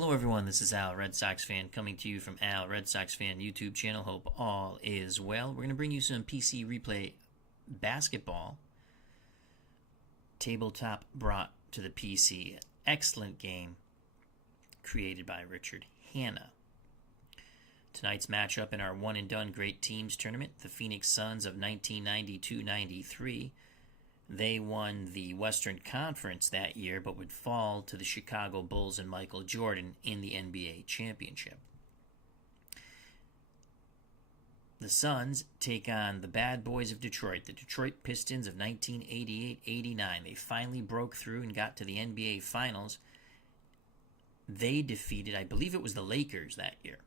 Hello everyone, this is Al, Red Sox fan, coming to you from Al, Red Sox fan YouTube channel. Hope all is well. We're going to bring you some PC Replay basketball. Tabletop brought to the PC. Excellent game created by Richard Hanna. Tonight's matchup in our one and done great teams tournament, the Phoenix Suns of 1992-93. They won the Western Conference that year, but would fall to the Chicago Bulls and Michael Jordan in the NBA championship. The Suns take on the bad boys of Detroit, the Detroit Pistons of 1988-89. They finally broke through and got to the NBA Finals. They defeated, I believe it was the Lakers that year.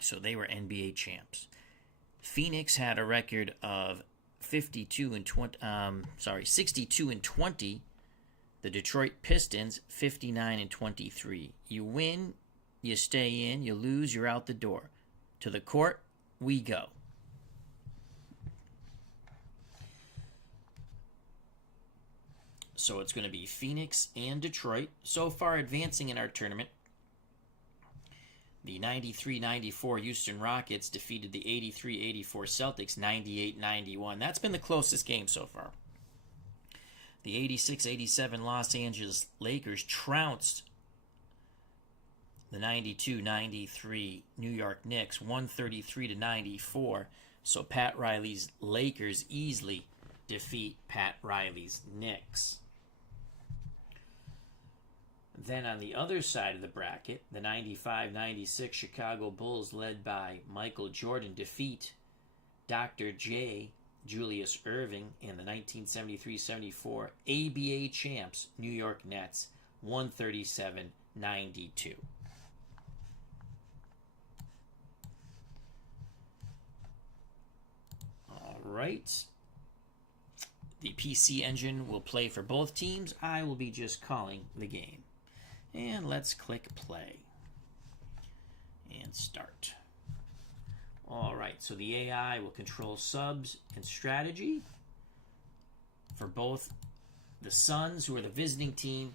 So they were NBA champs. Phoenix had a record of 62 and 20. The Detroit Pistons 59 and 23. You win, you stay in. You lose, you're out the door. To the court we go. So it's going to be Phoenix and Detroit. So far advancing in our tournament, the 93-94 Houston Rockets defeated the 83-84 Celtics 98-91. That's been the closest game so far. The 86-87 Los Angeles Lakers trounced the 92-93 New York Knicks 133-94. So Pat Riley's Lakers easily defeat Pat Riley's Knicks. Then on the other side of the bracket, the 95-96 Chicago Bulls, led by Michael Jordan, defeat Dr. J. Julius Erving and the 1973-74 ABA champs New York Nets 137-92. All right. The PC engine will play for both teams. I will be just calling the game. And let's click play and start. All right, so the AI will control subs and strategy for both the Suns, who are the visiting team,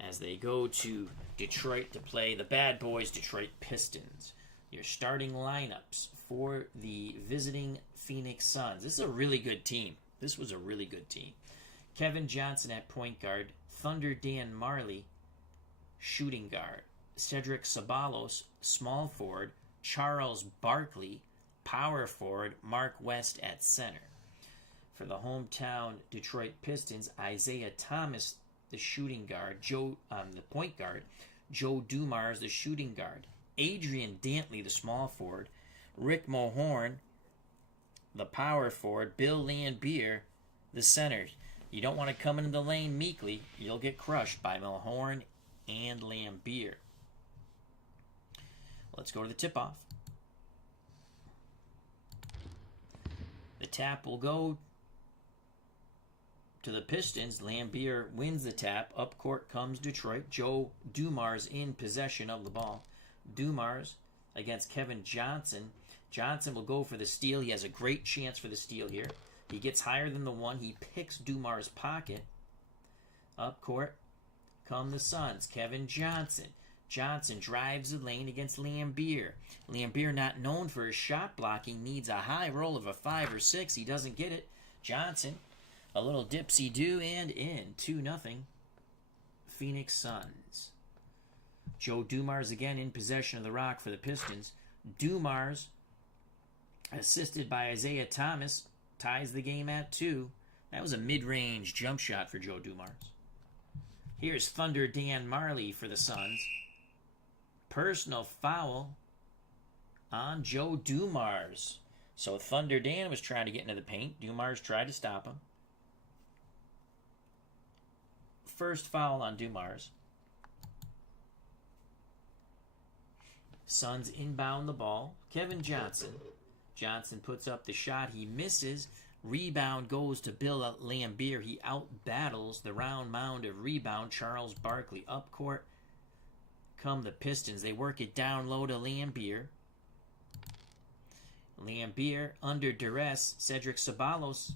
as they go to Detroit to play the bad boys, Detroit Pistons. Your starting lineups for the visiting Phoenix Suns. This is a really good team. This was a really good team. Kevin Johnson at point guard, Thunder Dan Marley, shooting guard, Cedric Ceballos, small forward, Charles Barkley, power forward, Mark West at center. For the hometown Detroit Pistons, Isaiah Thomas, the shooting guard, the point guard, Joe Dumars, the shooting guard, Adrian Dantley, the small forward, Rick Mahorn, the power forward, Bill Laimbeer, the center. You don't want to come into the lane meekly. You'll get crushed by Mahorn and Laimbeer. Let's go to the tip-off. The tap will go to the Pistons. Laimbeer wins the tap. Up court comes Detroit. Joe Dumars in possession of the ball. Dumars against Kevin Johnson. Johnson will go for the steal. He has a great chance for the steal here. He gets higher than the one. He picks Dumars' pocket. Up court come the Suns. Kevin Johnson. Johnson drives the lane against Laimbeer. Laimbeer, not known for his shot blocking, needs a high roll of a 5 or 6. He doesn't get it. Johnson, a little dipsy-do and in. 2-0. Phoenix Suns. Joe Dumars again in possession of the rock for the Pistons. Dumars, assisted by Isaiah Thomas, ties the game at 2. That was a mid-range jump shot for Joe Dumars. Here's Thunder Dan Marley for the Suns. Personal foul on Joe Dumars. So Thunder Dan was trying to get into the paint. Dumars tried to stop him. First foul on Dumars. Suns inbound the ball. Kevin Johnson. Johnson puts up the shot. He misses. Rebound goes to Bill Laimbeer. He out-battles the round mound of rebound, Charles Barkley. Up court come the Pistons. They work it down low to Laimbeer. Laimbeer under duress. Cedric Ceballos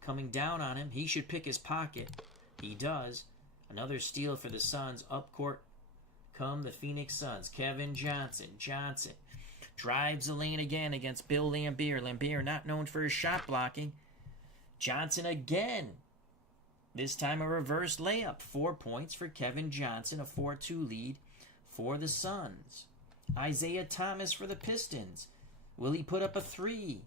coming down on him. He should pick his pocket. He does. Another steal for the Suns. Up court come the Phoenix Suns. Kevin Johnson. Johnson drives the lane again against Bill Laimbeer. Laimbeer not known for his shot blocking. Johnson again. This time a reverse layup. 4 points for Kevin Johnson. A 4-2 lead for the Suns. Isaiah Thomas for the Pistons. Will he put up a three?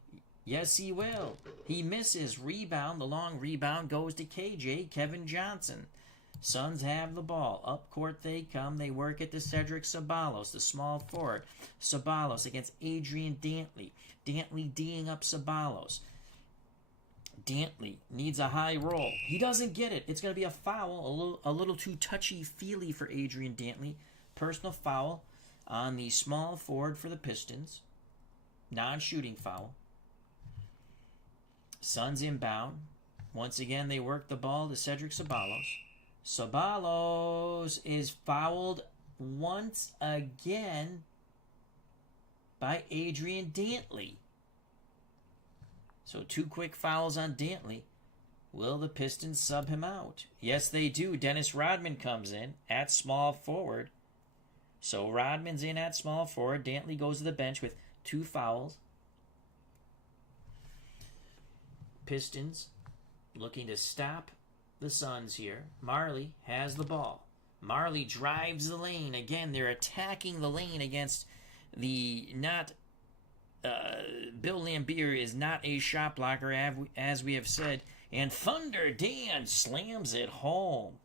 Yes, he will. He misses. Rebound. The long rebound goes to KJ, Kevin Johnson. Suns have the ball. Up court they come. They work it to Cedric Ceballos, the small forward. Ceballos against Adrian Dantley. Dantley D'ing up Ceballos. Dantley needs a high roll. He doesn't get it. It's going to be a foul. A little too touchy-feely for Adrian Dantley. Personal foul on the small forward for the Pistons. Non-shooting foul. Suns inbound. Once again, they work the ball to Cedric Ceballos. Ceballos is fouled once again by Adrian Dantley. So 2 quick fouls on Dantley. Will the Pistons sub him out? Yes, they do. Dennis Rodman comes in at small forward. So Rodman's in at small forward. Dantley goes to the bench with 2 fouls. Pistons looking to stop the Suns here. Marley has the ball. Marley drives the lane. Again, they're attacking the lane against the not... Bill Laimbeer is not a shot blocker, as we have said. And Thunder Dan slams it home.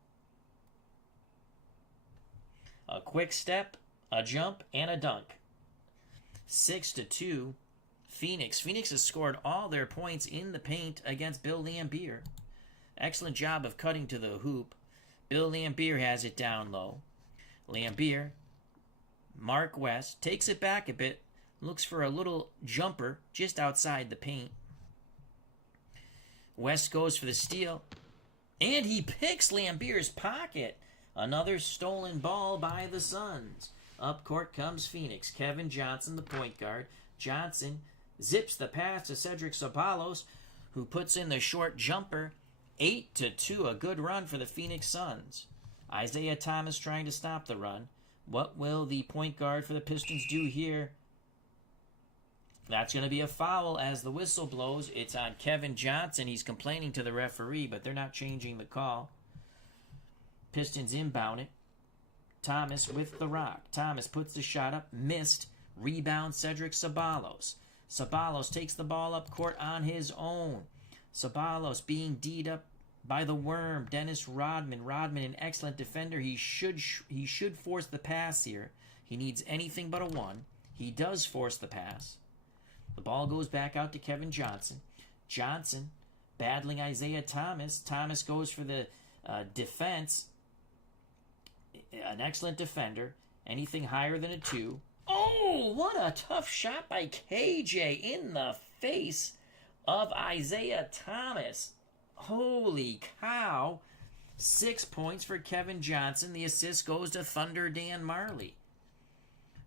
A quick step, a jump, and a dunk. 6-2. Phoenix. Phoenix has scored all their points in the paint against Bill Laimbeer. Excellent job of cutting to the hoop. Bill Laimbeer has it down low. Laimbeer, Mark West, takes it back a bit. Looks for a little jumper just outside the paint. West goes for the steal. And he picks Laimbeer's pocket. Another stolen ball by the Suns. Up court comes Phoenix. Kevin Johnson, the point guard. Johnson zips the pass to Cedric Ceballos, who puts in the short jumper. 8-2, a good run for the Phoenix Suns. Isaiah Thomas trying to stop the run. What will the point guard for the Pistons do here? That's going to be a foul as the whistle blows. It's on Kevin Johnson. He's complaining to the referee, but they're not changing the call. Pistons inbound it. Thomas with the rock. Thomas puts the shot up. Missed. Rebound Cedric Ceballos. Ceballos takes the ball up court on his own. Ceballos being D'd up by the worm. Dennis Rodman. Rodman, an excellent defender. He should force the pass here. He needs anything but a 1. He does force the pass. The ball goes back out to Kevin Johnson. Johnson battling Isaiah Thomas. Thomas goes for the defense. An excellent defender. Anything higher than a 2. Oh, what a tough shot by KJ in the face of Isaiah Thomas. Holy cow. 6 points for Kevin Johnson. The assist goes to Thunder Dan Marley.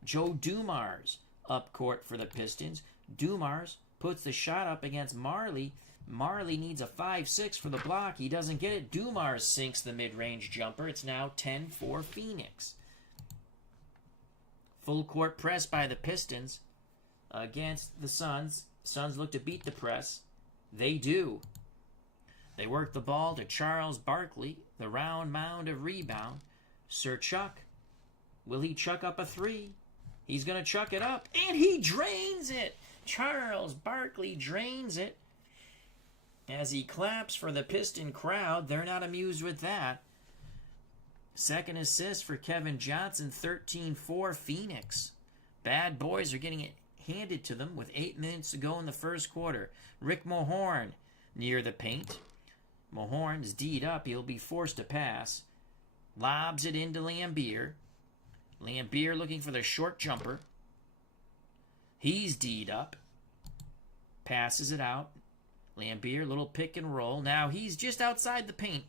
Joe Dumars up court for the Pistons. Dumars puts the shot up against Marley. Marley needs a 5-6 for the block. He doesn't get it. Dumars sinks the mid-range jumper. It's now 10-4 Phoenix. Full court press by the Pistons against the Suns. Suns look to beat the press. They do. They work the ball to Charles Barkley. The round mound of rebound. Sir Chuck. Will he chuck up a 3? He's going to chuck it up. And he drains it. Charles Barkley drains it. As he claps for the Piston crowd, they're not amused with that. Second assist for Kevin Johnson, 13-4 Phoenix. Bad boys are getting it handed to them with 8 minutes to go in the first quarter. Rick Mahorn near the paint. Mahorn is D'd up. He'll be forced to pass. Lobs it into Laimbeer. Laimbeer looking for the short jumper. He's D'd up. Passes it out. Laimbeer, little pick and roll. Now he's just outside the paint.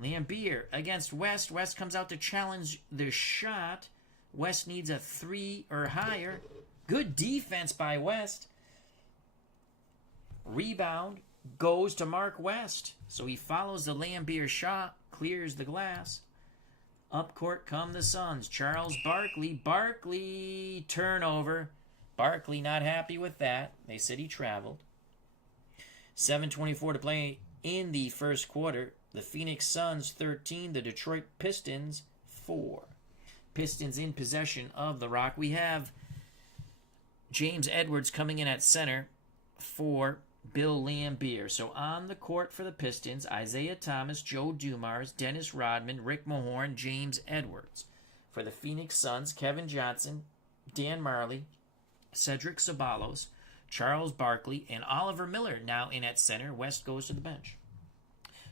Laimbeer against West. West comes out to challenge the shot. West needs a 3 or higher. Good defense by West. Rebound goes to Mark West. So he follows the Laimbeer shot, clears the glass. Up court come the Suns. Charles Barkley. Barkley turnover. Barkley not happy with that. They said he traveled. 7:24 to play in the first quarter. The Phoenix Suns 13. The Detroit Pistons 4. Pistons in possession of the rock. We have James Edwards coming in at center for Bill Laimbeer. So on the court for the Pistons, Isaiah Thomas, Joe Dumars, Dennis Rodman, Rick Mahorn, James Edwards. For the Phoenix Suns, Kevin Johnson, Dan Marley, Cedric Ceballos, Charles Barkley, and Oliver Miller now in at center. West goes to the bench.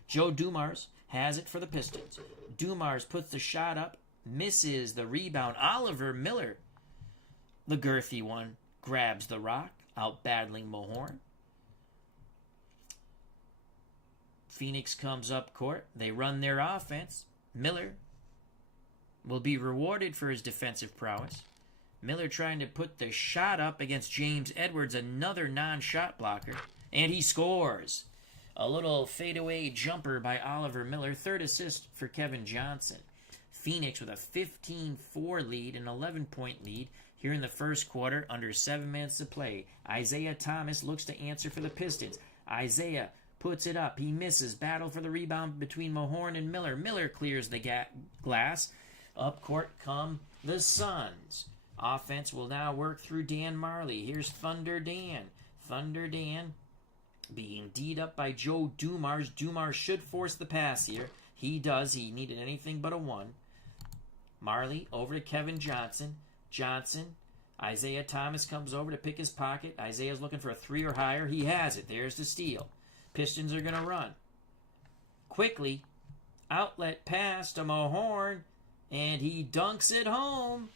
Joe Dumars has it for the Pistons. Dumars puts the shot up, misses the rebound. Oliver Miller, the girthy one, grabs the rock, out battling Mahorn. Phoenix comes up court. They run their offense. Miller will be rewarded for his defensive prowess. Miller trying to put the shot up against James Edwards, another non-shot blocker, and he scores. A little fadeaway jumper by Oliver Miller. Third assist for Kevin Johnson. Phoenix with a 15-4 lead, an 11-point lead here in the first quarter under 7 minutes to play. Isaiah Thomas looks to answer for the Pistons. Isaiah puts it up. He misses. Battle for the rebound between Mahorn and Miller. Miller clears the glass. Up court come the Suns. Offense will now work through Dan Marley. Here's Thunder Dan. Thunder Dan being D'd up by Joe Dumars. Dumars should force the pass here. He does. He needed anything but a 1. Marley over to Kevin Johnson. Johnson. Isaiah Thomas comes over to pick his pocket. Isaiah's looking for a 3 or higher. He has it. There's the steal. Pistons are going to run. Quickly, outlet pass to Mahorn, and he dunks it home.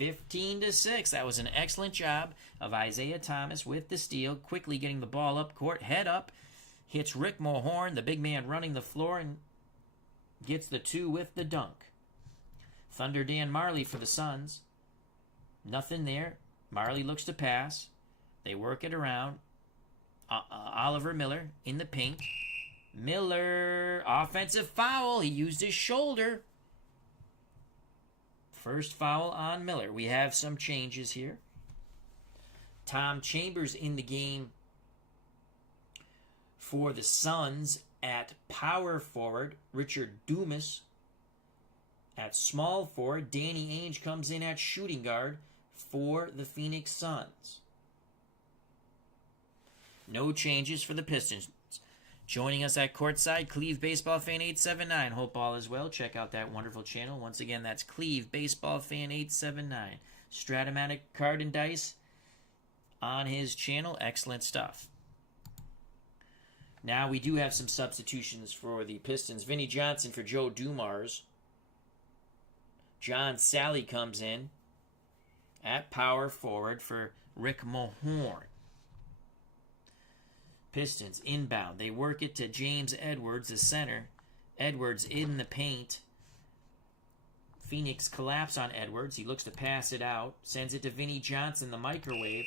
15-6. That was an excellent job of Isaiah Thomas with the steal, quickly getting the ball up court, head up, hits Rick Mahorn, the big man running the floor, and gets the 2 with the dunk. Thunder Dan Marley for the Suns. Nothing there. Marley looks to pass. They work it around. Oliver Miller in the paint. Miller, offensive foul. He used his shoulder. First foul on Miller. We have some changes here. Tom Chambers in the game for the Suns at power forward. Richard Dumas at small forward. Danny Ainge comes in at shooting guard for the Phoenix Suns. No changes for the Pistons. Joining us at courtside, Cleve Baseball Fan 879. Hope all is well. Check out that wonderful channel. Once again, that's Cleve Baseball Fan 879. Stratomatic card and dice on his channel. Excellent stuff. Now we do have some substitutions for the Pistons. Vinnie Johnson for Joe Dumars. John Sally comes in at power forward for Rick Mahorn. Pistons inbound. They work it to James Edwards, the center. Edwards in the paint. Phoenix collapse on Edwards. He looks to pass it out. Sends it to Vinnie Johnson, the microwave.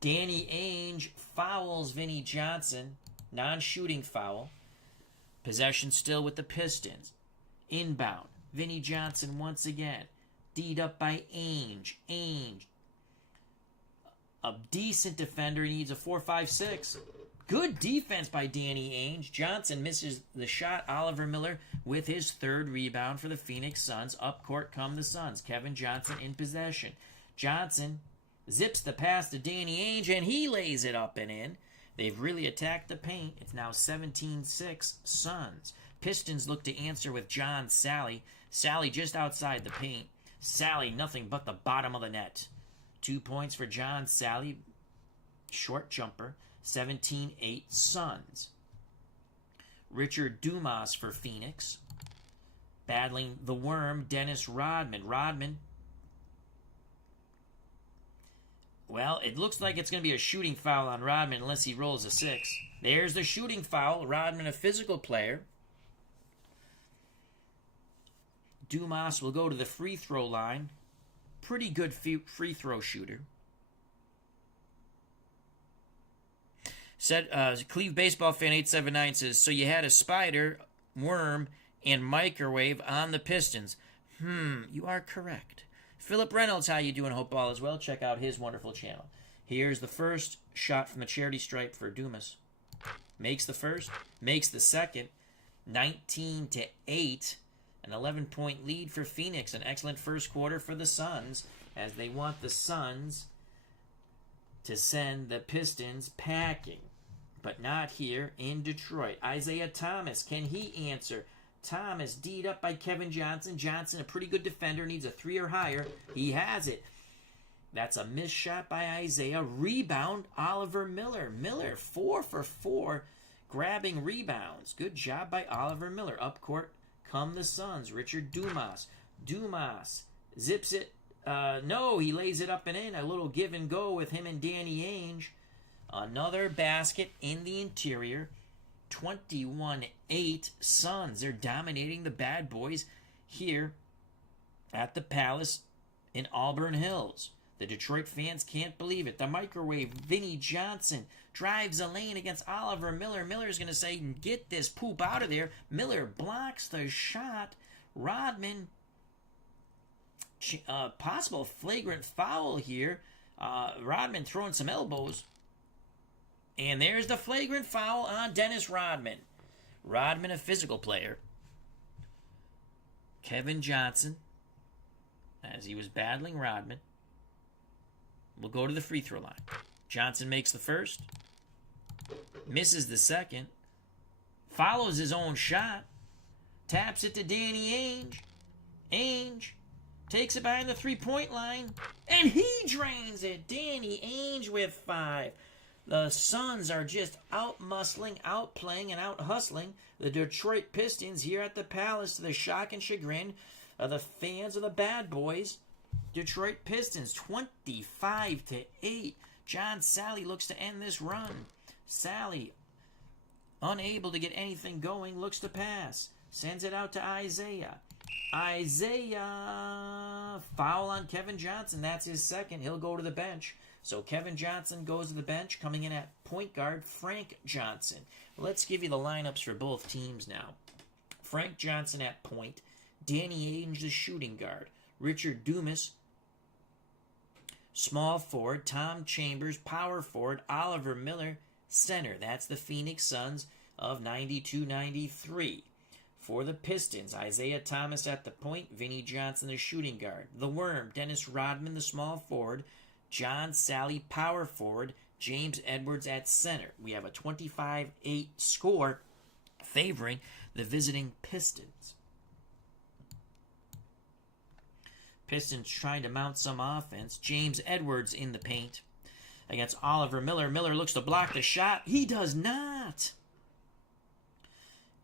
Danny Ainge fouls Vinnie Johnson. Non-shooting foul. Possession still with the Pistons. Inbound. Vinnie Johnson once again. D'd up by Ainge. Ainge. A decent defender. He needs a 4-5-6. Good defense by Danny Ainge. Johnson misses the shot. Oliver Miller with his 3rd rebound for the Phoenix Suns. Up court come the Suns. Kevin Johnson in possession. Johnson zips the pass to Danny Ainge, and he lays it up and in. They've really attacked the paint. It's now 17-6 Suns. Pistons look to answer with John Sally. Sally just outside the paint. Sally nothing but the bottom of the net. 2 points for John Sally. Short jumper. 17-8 Suns. Richard Dumas for Phoenix. Battling the worm, Dennis Rodman. Rodman. Well, it looks like it's going to be a shooting foul on Rodman unless he rolls a 6. There's the shooting foul. Rodman, a physical player. Dumas will go to the free throw line. Pretty good free throw shooter. Cleve Baseball Fan 879 says, so you had a spider, worm, and microwave on the Pistons. You are correct. Philip Reynolds, how you doing? Hope all is well. Check out his wonderful channel. Here's the first shot from the charity stripe for Dumas. Makes the first, makes the second. 19-8, an 11-point lead for Phoenix. An excellent first quarter for the Suns, as they want the Suns to send the Pistons packing. But not here in Detroit. Isaiah Thomas, can he answer? Thomas D'd up by Kevin Johnson. Johnson, a pretty good defender, needs a 3 or higher. He has it. That's a missed shot by Isaiah. Rebound, Oliver Miller. Miller, 4 for 4, grabbing rebounds. Good job by Oliver Miller. Up court come the Suns. Richard Dumas. Dumas zips it. No, he lays it up and in. A little give and go with him and Danny Ainge. Another basket in the interior. 21-8 Suns. They're dominating the bad boys here at the Palace in Auburn Hills. The Detroit fans can't believe it. The microwave, Vinnie Johnson, drives a lane against Oliver Miller. Miller's going to say, get this poop out of there. Miller blocks the shot. Rodman, possible flagrant foul here. Rodman throwing some elbows. And there's the flagrant foul on Dennis Rodman. Rodman, a physical player. Kevin Johnson, as he was battling Rodman, will go to the free throw line. Johnson makes the first. Misses the second. Follows his own shot. Taps it to Danny Ainge. Ainge takes it behind the three-point line. And he drains it. Danny Ainge with 5. The Suns are just out-muscling, out-playing, and out-hustling the Detroit Pistons here at the Palace to the shock and chagrin of the fans of the bad boys. Detroit Pistons, 25-8. John Sally looks to end this run. Sally, unable to get anything going, looks to pass. Sends it out to Isaiah. Isaiah, foul on Kevin Johnson. That's his second. He'll go to the bench. So Kevin Johnson goes to the bench. Coming in at point guard, Frank Johnson. Let's give you the lineups for both teams now. Frank Johnson at point. Danny Ainge, the shooting guard. Richard Dumas, small forward. Tom Chambers, power forward. Oliver Miller, center. That's the Phoenix Suns of 92-93. For the Pistons, Isaiah Thomas at the point. Vinnie Johnson, the shooting guard. The Worm, Dennis Rodman, the small forward. John Sally, power forward. James Edwards at center. We have a 25-8 score favoring the visiting Pistons. Pistons trying to mount some offense. James Edwards in the paint against Oliver Miller. Miller looks to block the shot. He does not.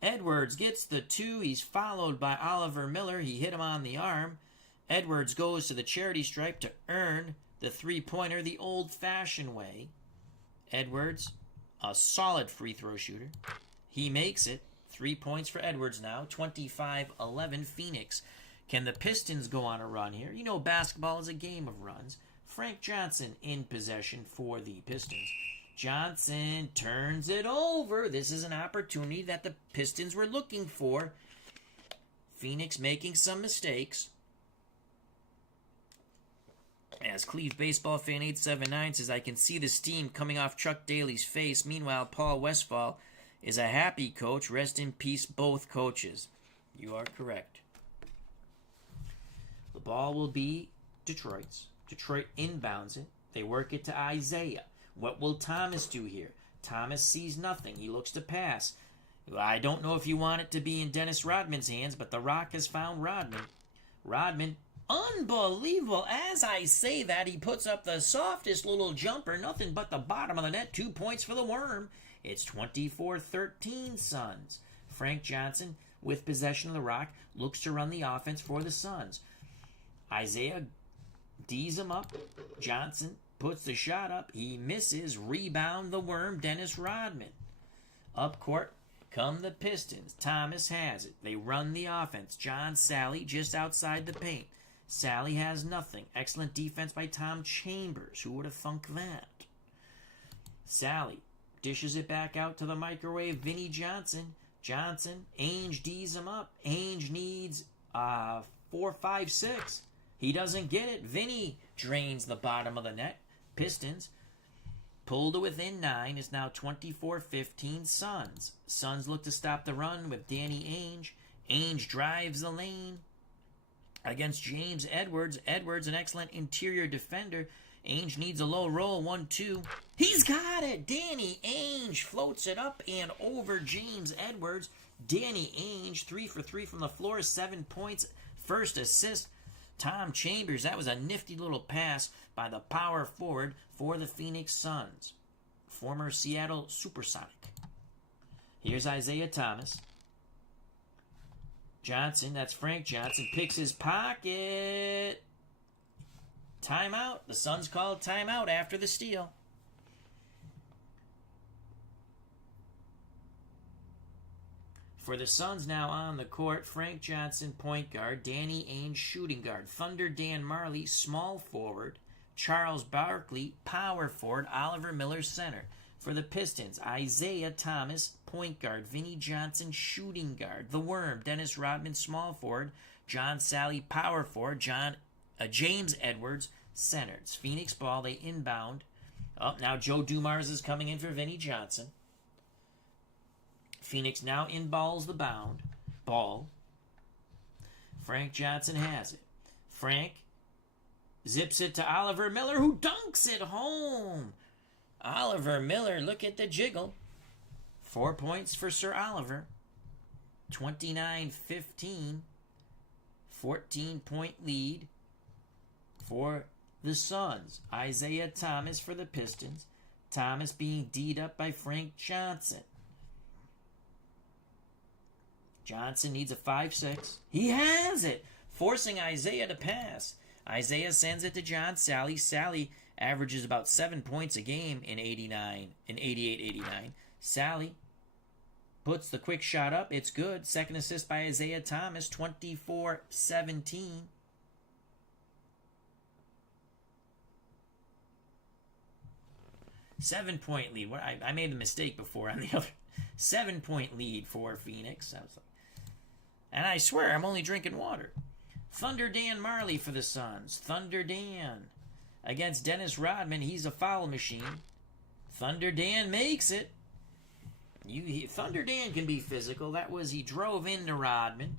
Edwards gets the 2. He's followed by Oliver Miller. He hit him on the arm. Edwards goes to the charity stripe to earn the three-pointer the old-fashioned way. Edwards, a solid free throw shooter. He makes it. 3 points for Edwards now. 25-11 Phoenix. Can the Pistons go on a run here? You know basketball is a game of runs. Frank Johnson in possession for the Pistons. Johnson turns it over. This is an opportunity that the Pistons were looking for. Phoenix making some mistakes. As Cleve Baseball Fan 879 says, I can see the steam coming off Chuck Daly's face. Meanwhile, Paul Westphal is a happy coach. Rest in peace, both coaches. You are correct. The ball will be Detroit's. Detroit inbounds it. They work it to Isaiah. What will Thomas do here? Thomas sees nothing. He looks to pass. I don't know if you want it to be in Dennis Rodman's hands, but the Rock has found Rodman. Rodman, unbelievable. As I say that, he puts up the softest little jumper. Nothing but the bottom of the net. 2 points for the Worm. It's 24-13 Suns. Frank Johnson, with possession of the Rock, looks to run the offense for the Suns. Isaiah D's him up. Johnson puts the shot up. He misses. Rebound the Worm, Dennis Rodman. Up court come the Pistons. Thomas has it. They run the offense. John Sally just outside the paint. Sally has nothing. Excellent defense by Tom Chambers. Who would have thunk that? Sally dishes it back out to the microwave. Vinnie Johnson Johnson. Ainge D's him up. Ainge needs 4, 5, 6. He doesn't get it. Vinny drains the bottom of the net. Pistons pull to within 9. It's now 24-15 Suns. Suns look to stop the run with Danny Ainge. Ainge drives the lane against James Edwards. Edwards, an excellent interior defender. Ainge needs a low roll. 1-2. He's got it. Danny Ainge floats it up and over James Edwards. Danny Ainge, 3 for 3 from the floor, 7 points. First assist. Tom Chambers, that was a nifty little pass by the power forward for the Phoenix Suns. Former Seattle Supersonic. Here's Isaiah Thomas. Johnson, that's Frank Johnson, picks his pocket. Timeout. The Suns called timeout after the steal. For the Suns now on the court, Frank Johnson, point guard. Danny Ainge, shooting guard. Thunder Dan Marley, small forward. Charles Barkley, power forward. Oliver Miller, center. For the Pistons, Isaiah Thomas, point guard. Vinnie Johnson, shooting guard. The Worm, Dennis Rodman, small forward. John Sally, power forward. James Edwards, center. It's Phoenix ball. They inbound. Oh, now Joe Dumars is coming in for Vinnie Johnson. Phoenix now inballs the ball. Frank Johnson has it. Frank zips it to Oliver Miller, who dunks it home. Oliver Miller, look at the jiggle. 4 points for Sir Oliver. 29-15. 14-point lead for the Suns. Isaiah Thomas for the Pistons. Thomas being D'd up by Frank Johnson. Johnson needs a 5-6. He has it, forcing Isaiah to pass. Isaiah sends it to John Sally. Sally averages about 7 points a game in 88-89. Sally puts the quick shot up. It's good. Second assist by Isaiah Thomas, 24-17. Seven-point lead. I made a mistake before on the other. 7-point lead for Phoenix. I was like, and I swear I'm only drinking water. Thunder Dan Marley for the Suns. Thunder Dan against Dennis Rodman. He's a foul machine. Thunder Dan makes it. Thunder Dan can be physical. He drove into Rodman.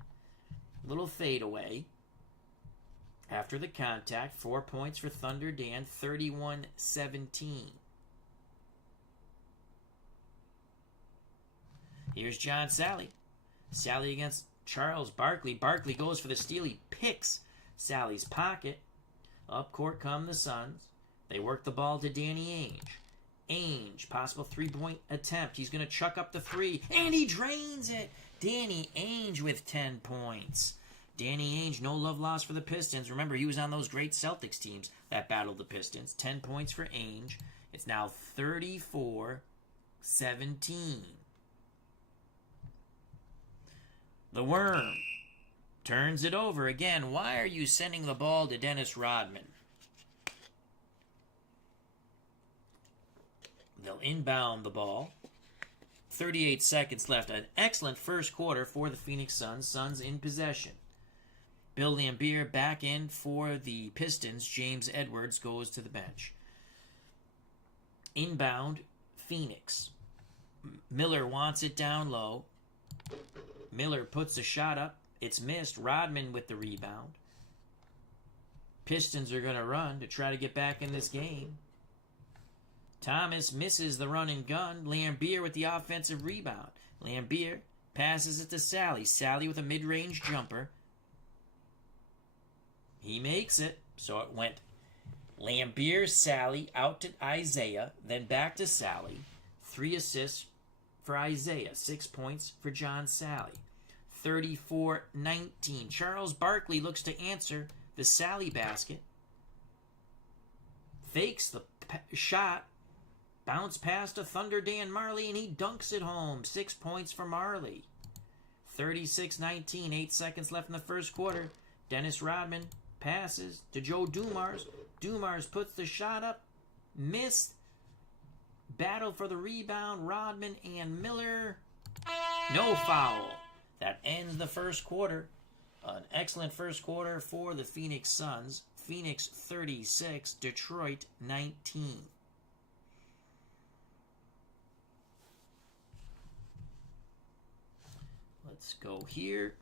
Little fadeaway. After the contact, 4 points for Thunder Dan, 31-17. Here's John Sally. Sally against Charles Barkley. Barkley goes for the steal. He picks Sally's pocket. Up court come the Suns. They work the ball to Danny Ainge. Ainge, possible three-point attempt. He's going to chuck up the three, and he drains it. Danny Ainge with 10 points. Danny Ainge, no love lost for the Pistons. Remember, he was on those great Celtics teams that battled the Pistons. 10 points for Ainge. It's now 34-17. The Worm turns it over again. Why are you sending the ball to Dennis Rodman? They'll inbound the ball. 38 seconds left. An excellent first quarter for the Phoenix Suns. Suns in possession. Bill Laimbeer back in for the Pistons. James Edwards goes to the bench. Inbound, Phoenix. Miller wants it down low. Miller puts a shot up. It's missed. Rodman with the rebound. Pistons are going to run to try to get back in this game. Thomas misses the run and gun. Laimbeer with the offensive rebound. Laimbeer passes it to Sally. Sally with a mid-range jumper. He makes it. So it went Laimbeer, Sally, out to Isaiah, then back to Sally. 3 assists for Isaiah. 6 points for John Sally. 34-19. Charles Barkley looks to answer the Sally basket. Fakes the shot. Bounce pass to Thunder Dan Marley, and he dunks it home. 6 points for Marley. 36-19. 8 seconds left in the first quarter. Dennis Rodman passes to Joe Dumars. Dumars puts the shot up. Missed. Battle for the rebound. Rodman and Miller. No foul. That ends the first quarter. An excellent first quarter for the Phoenix Suns. Phoenix 36, Detroit 19. Let's go here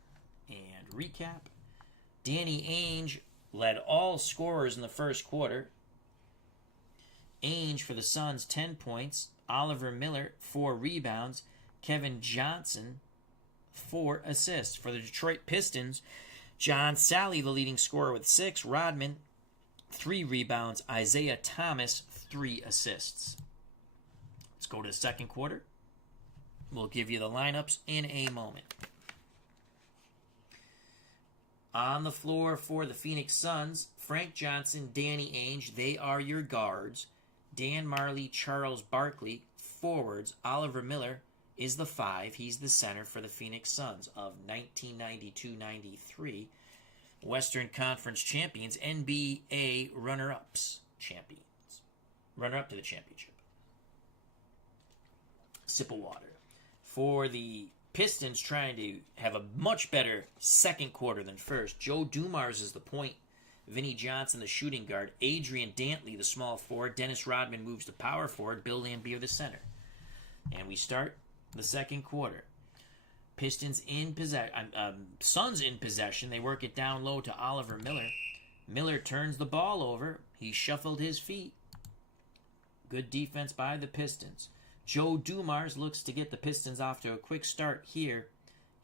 and recap. Danny Ainge led all scorers in the first quarter. Ainge for the Suns, 10 points. Oliver Miller, 4 rebounds. Kevin Johnson, 4 assists. For the Detroit Pistons, John Sally, the leading scorer with 6. Rodman, 3 rebounds. Isaiah Thomas, 3 assists. Let's go to the second quarter. We'll give you the lineups in a moment. On the floor for the Phoenix Suns, Frank Johnson, Danny Ainge, they are your guards. Dan Marley, Charles Barkley, forwards. Oliver Miller is the 5. He's the center for the Phoenix Suns of 1992-93. Western Conference champions, NBA runner-ups champions. Runner-up to the championship. Sip of water. For the Pistons, trying to have a much better second quarter than first, Joe Dumars is the point. Vinnie Johnson, the shooting guard. Adrian Dantley, the small forward. Dennis Rodman moves to power forward. Bill Laimbeer, the center. And we start the second quarter. Pistons in possession. Suns in possession. They work it down low to Oliver Miller. Miller turns the ball over. He shuffled his feet. Good defense by the Pistons. Joe Dumars looks to get the Pistons off to a quick start here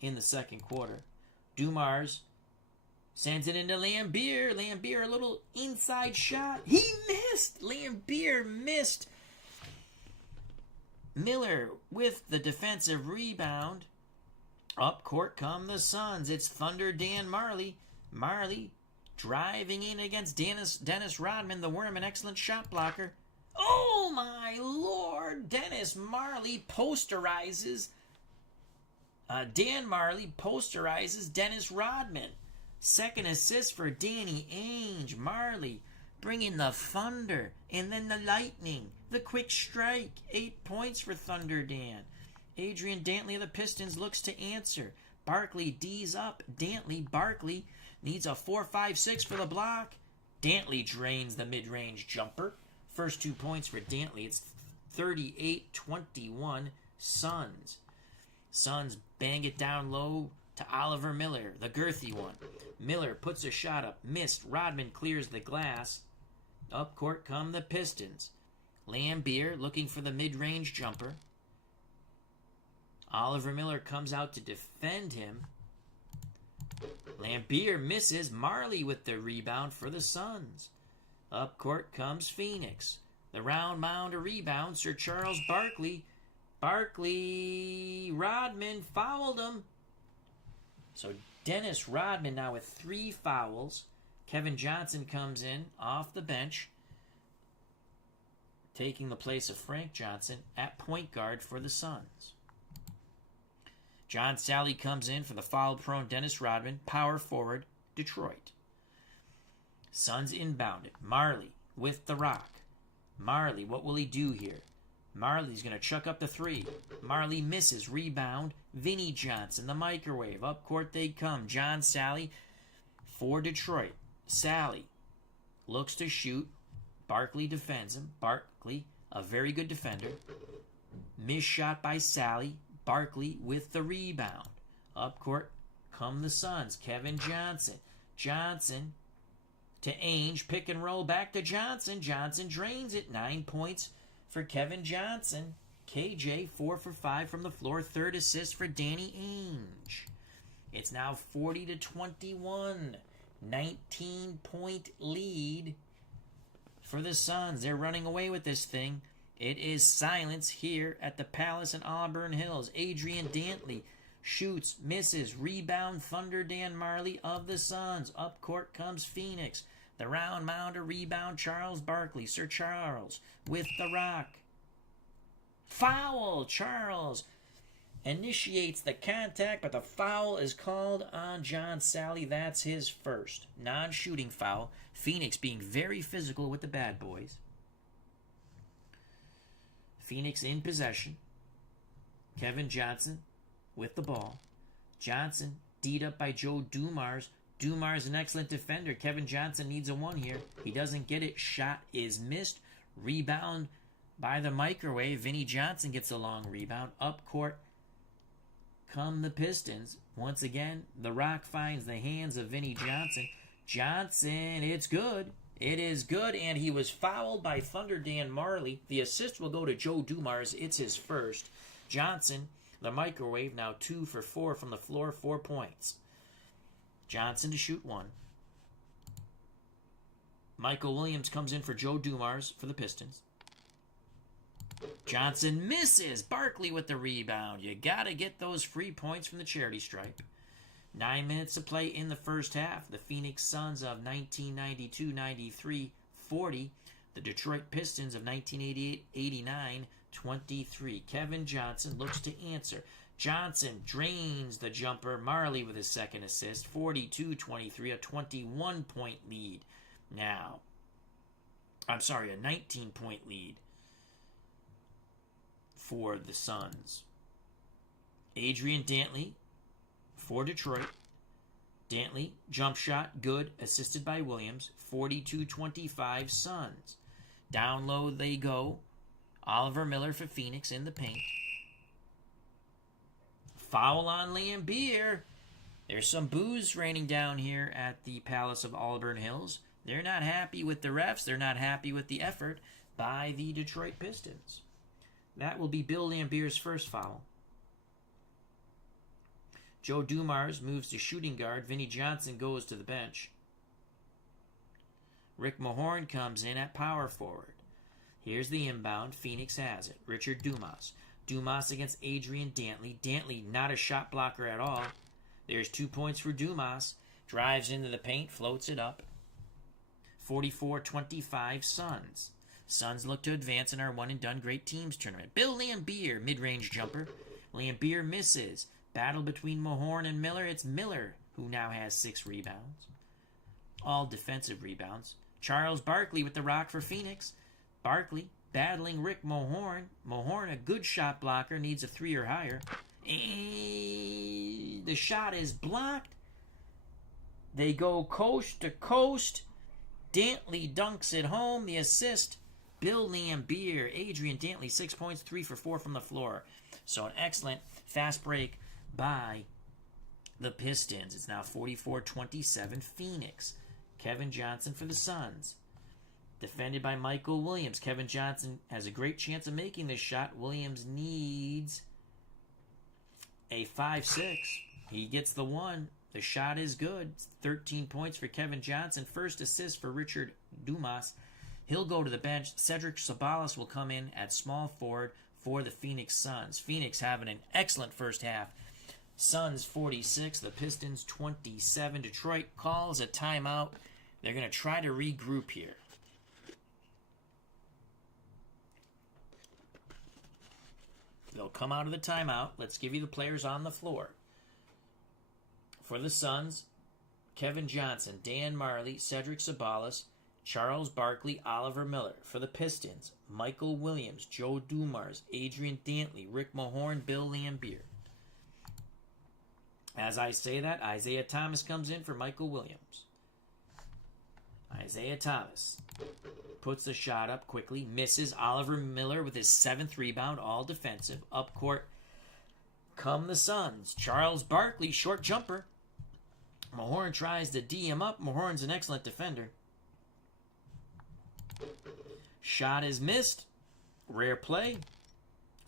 in the second quarter. Dumars sends it into Laimbeer. Laimbeer, a little inside shot. He missed. Laimbeer missed. Miller with the defensive rebound. Up court come the Suns. It's Thunder Dan Marley. Marley driving in against Dennis Rodman, the Worm, an excellent shot blocker. Oh my Lord! Dennis Marley posterizes. Dan Marley posterizes Dennis Rodman. Second assist for Danny Ainge. Marley bringing the thunder and then the lightning. The quick strike. 8 points for Thunder Dan. Adrian Dantley of the Pistons looks to answer. Barkley D's up. Barkley needs a 4-5-6 for the block. Dantley drains the mid-range jumper. First 2 points for Dantley. It's 38-21 Suns. Suns bang it down low to Oliver Miller, the girthy one. Miller puts a shot up. Missed. Rodman clears the glass. Up court come the Pistons. Laimbeer looking for the mid-range jumper. Oliver Miller comes out to defend him. Laimbeer misses. Marley with the rebound for the Suns. Up court comes Phoenix. The round mound, a rebound. Sir Charles Barkley. Rodman fouled him. So Dennis Rodman now with 3 fouls. Kevin Johnson comes in off the bench, taking the place of Frank Johnson at point guard for the Suns. John Sally comes in for the foul-prone Dennis Rodman, power forward, Detroit. Suns inbound it. Marley with the rock. Marley, what will he do here? Marley's going to chuck up the 3. Marley misses. Rebound. Vinnie Johnson, the microwave. Up court they come. John Sally for Detroit. Sally looks to shoot. Barkley defends him. Barkley, a very good defender. Missed shot by Sally. Barkley with the rebound. Up court come the Suns. Kevin Johnson. Johnson to Ainge. Pick and roll back to Johnson. Johnson drains it. 9 points for Kevin Johnson. KJ 4 for 5 from the floor. Third assist for Danny Ainge. It's now 40-21. 19-point lead for the Suns. They're running away with this thing. It is silence here at the Palace in Auburn Hills. Adrian Dantley shoots, misses, rebound, Thunder Dan Marley of the Suns. Up court comes Phoenix. The round mound, a rebound, Charles Barkley. Sir Charles with the rock. Foul! Charles initiates the contact, but the foul is called on John Sally. That's his first non-shooting foul. Phoenix being very physical with the bad boys. Phoenix in possession. Kevin Johnson with the ball. Johnson, D'd up by Joe Dumars. Dumars, an excellent defender. Kevin Johnson needs a 1 here. He doesn't get it. Shot is missed. Rebound by the microwave. Vinnie Johnson gets a long rebound. Up court come the Pistons. Once again, the rock finds the hands of Vinnie Johnson. Johnson, it's good. It is good, and he was fouled by Thunder Dan Marley. The assist will go to Joe Dumars. It's his first. Johnson, the microwave, now 2 for 4 from the floor, 4 points. Johnson to shoot 1. Michael Williams comes in for Joe Dumars for the Pistons. Johnson misses. Barkley with the rebound. You got to get those free points from the charity stripe. 9 minutes to play in the first half. The Phoenix Suns of 1992-93, 40. The Detroit Pistons of 1988-89, 23. Kevin Johnson looks to answer. Johnson drains the jumper. Marley with his second assist. 42-23, a 21-point lead. Now, I'm sorry, a 19-point lead for the Suns. Adrian Dantley for Detroit. Dantley, jump shot, good, assisted by Williams. 42-25 Suns. Down low they go. Oliver Miller for Phoenix in the paint. Foul on Lambeer. There's some booze raining down here at the Palace of Auburn Hills. They're not happy with the refs. They're not happy with the effort by the Detroit Pistons. That will be Bill Lambeer's first foul. Joe Dumars moves to shooting guard. Vinnie Johnson goes to the bench. Rick Mahorn comes in at power forward. Here's the inbound. Phoenix has it. Richard Dumas. Dumas against Adrian Dantley. Dantley not a shot blocker at all. There's 2 points for Dumas. Drives into the paint, floats it up. 44-25 Suns. Suns look to advance in our one-and-done great teams tournament. Bill Lambeer, mid-range jumper. Lambeer misses. Battle between Mahorn and Miller. It's Miller who now has 6 rebounds. All defensive rebounds. Charles Barkley with the rock for Phoenix. Barkley battling Rick Mahorn. Mahorn, a good shot blocker, needs a 3 or higher. And the shot is blocked. They go coast to coast. Dantley dunks it home. The assist, Bill Lambeer. Adrian Dantley, 6 points, 3 for 4 from the floor. So an excellent fast break by the Pistons. It's now 44-27 Phoenix. Kevin Johnson for the Suns. Defended by Michael Williams. Kevin Johnson has a great chance of making this shot. Williams needs a 5-6. He gets the 1. The shot is good. 13 points for Kevin Johnson. First assist for Richard Dumas. He'll go to the bench. Cedric Sabalas will come in at small forward for the Phoenix Suns. Phoenix having an excellent first half. Suns 46, the Pistons 27. Detroit calls a timeout. They're going to try to regroup here. They'll come out of the timeout. Let's give you the players on the floor. For the Suns, Kevin Johnson, Dan Marley, Cedric Sabalas, Charles Barkley, Oliver Miller. For the Pistons, Michael Williams, Joe Dumars, Adrian Dantley, Rick Mahorn, Bill Lambeer. As I say that, Isaiah Thomas comes in for Michael Williams. Isaiah Thomas puts the shot up quickly, misses. Oliver Miller with his 7th rebound, all defensive. Up court come the Suns. Charles Barkley, short jumper. Mahorn tries to D him up. Mahorn's an excellent defender. Shot is missed. Rare play.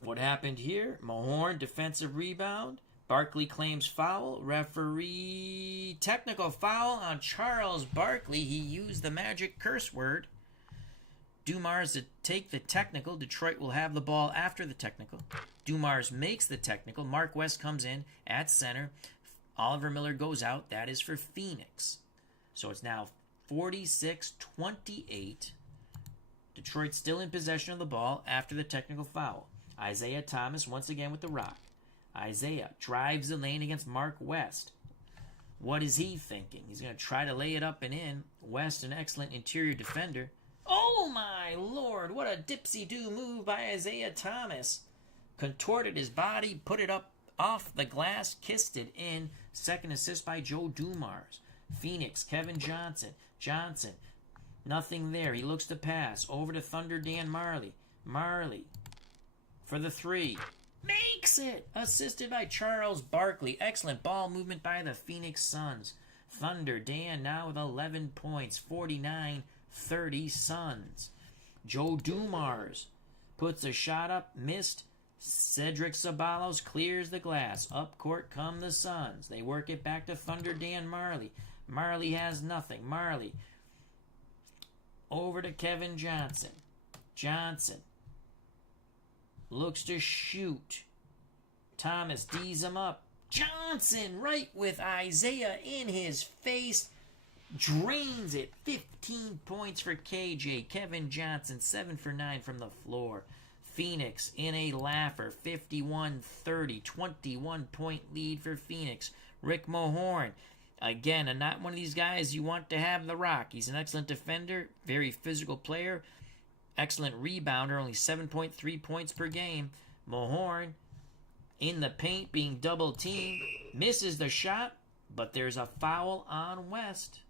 What happened here? Mahorn, defensive rebound. Barkley claims foul. Referee, technical foul on Charles Barkley. He used the magic curse word. Dumars to take the technical. Detroit will have the ball after the technical. Dumars makes the technical. Mark West comes in at center. Oliver Miller goes out. That is for Phoenix. So it's now 46-28. Detroit still in possession of the ball after the technical foul. Isaiah Thomas once again with the rock. Isaiah drives the lane against Mark West. What is he thinking? He's going to try to lay it up and in. West, an excellent interior defender. Oh my lord, what a dipsy-do move by Isaiah Thomas. Contorted his body, put it up off the glass, kissed it in. Second assist by Joe Dumars. Phoenix, Kevin Johnson. Johnson, nothing there. He looks to pass. Over to Thunder Dan Marley. Marley for the three. Makes it! Assisted by Charles Barkley. Excellent ball movement by the Phoenix Suns. Thunder Dan now with 11 points. 49-30 Suns. Joe Dumars puts a shot up. Missed. Cedric Ceballos clears the glass. Up court come the Suns. They work it back to Thunder Dan Marley. Marley has nothing. Marley over to Kevin Johnson. Johnson looks to shoot. Thomas D's him up. Johnson right with Isaiah in his face. Drains it. 15 points for KJ. Kevin Johnson 7 for 9 from the floor. Phoenix in a laugher. 51-30. 21-point lead for Phoenix. Rick Mahorn. Again, not one of these guys you want to have the rock. He's an excellent defender. Very physical player. Excellent rebounder. Only 7.3 points per game. Mahorn in the paint being double teamed. Misses the shot, but there's a foul on West.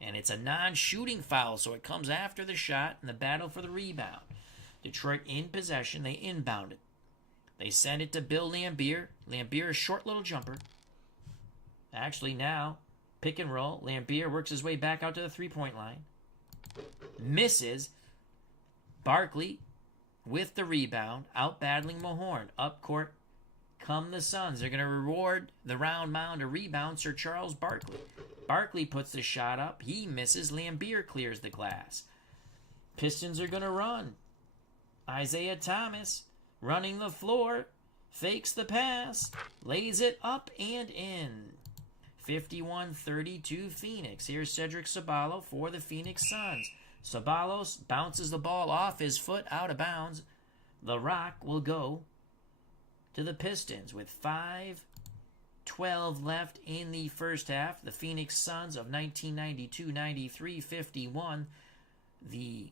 And it's a non-shooting foul, so it comes after the shot in the battle for the rebound. Detroit in possession. They inbound it. They send it to Bill Laimbeer. Laimbeer, a short little jumper. Actually now, pick and roll. Laimbeer works his way back out to the three-point line. Misses. Barkley with the rebound, out battling Mahorn. Up court come the Suns. They're going to reward the round mound of rebound, Sir Charles Barkley. Barkley puts the shot up. He misses. Laimbeer clears the glass. Pistons are going to run. Isaiah Thomas running the floor. Fakes the pass. Lays it up and in. 51-32 Phoenix. Here's Cedric Ceballos for the Phoenix Suns. Ceballos bounces the ball off his foot out of bounds. The rock will go to the Pistons with 5:12 left in the first half. The Phoenix Suns of 1992-93 51. The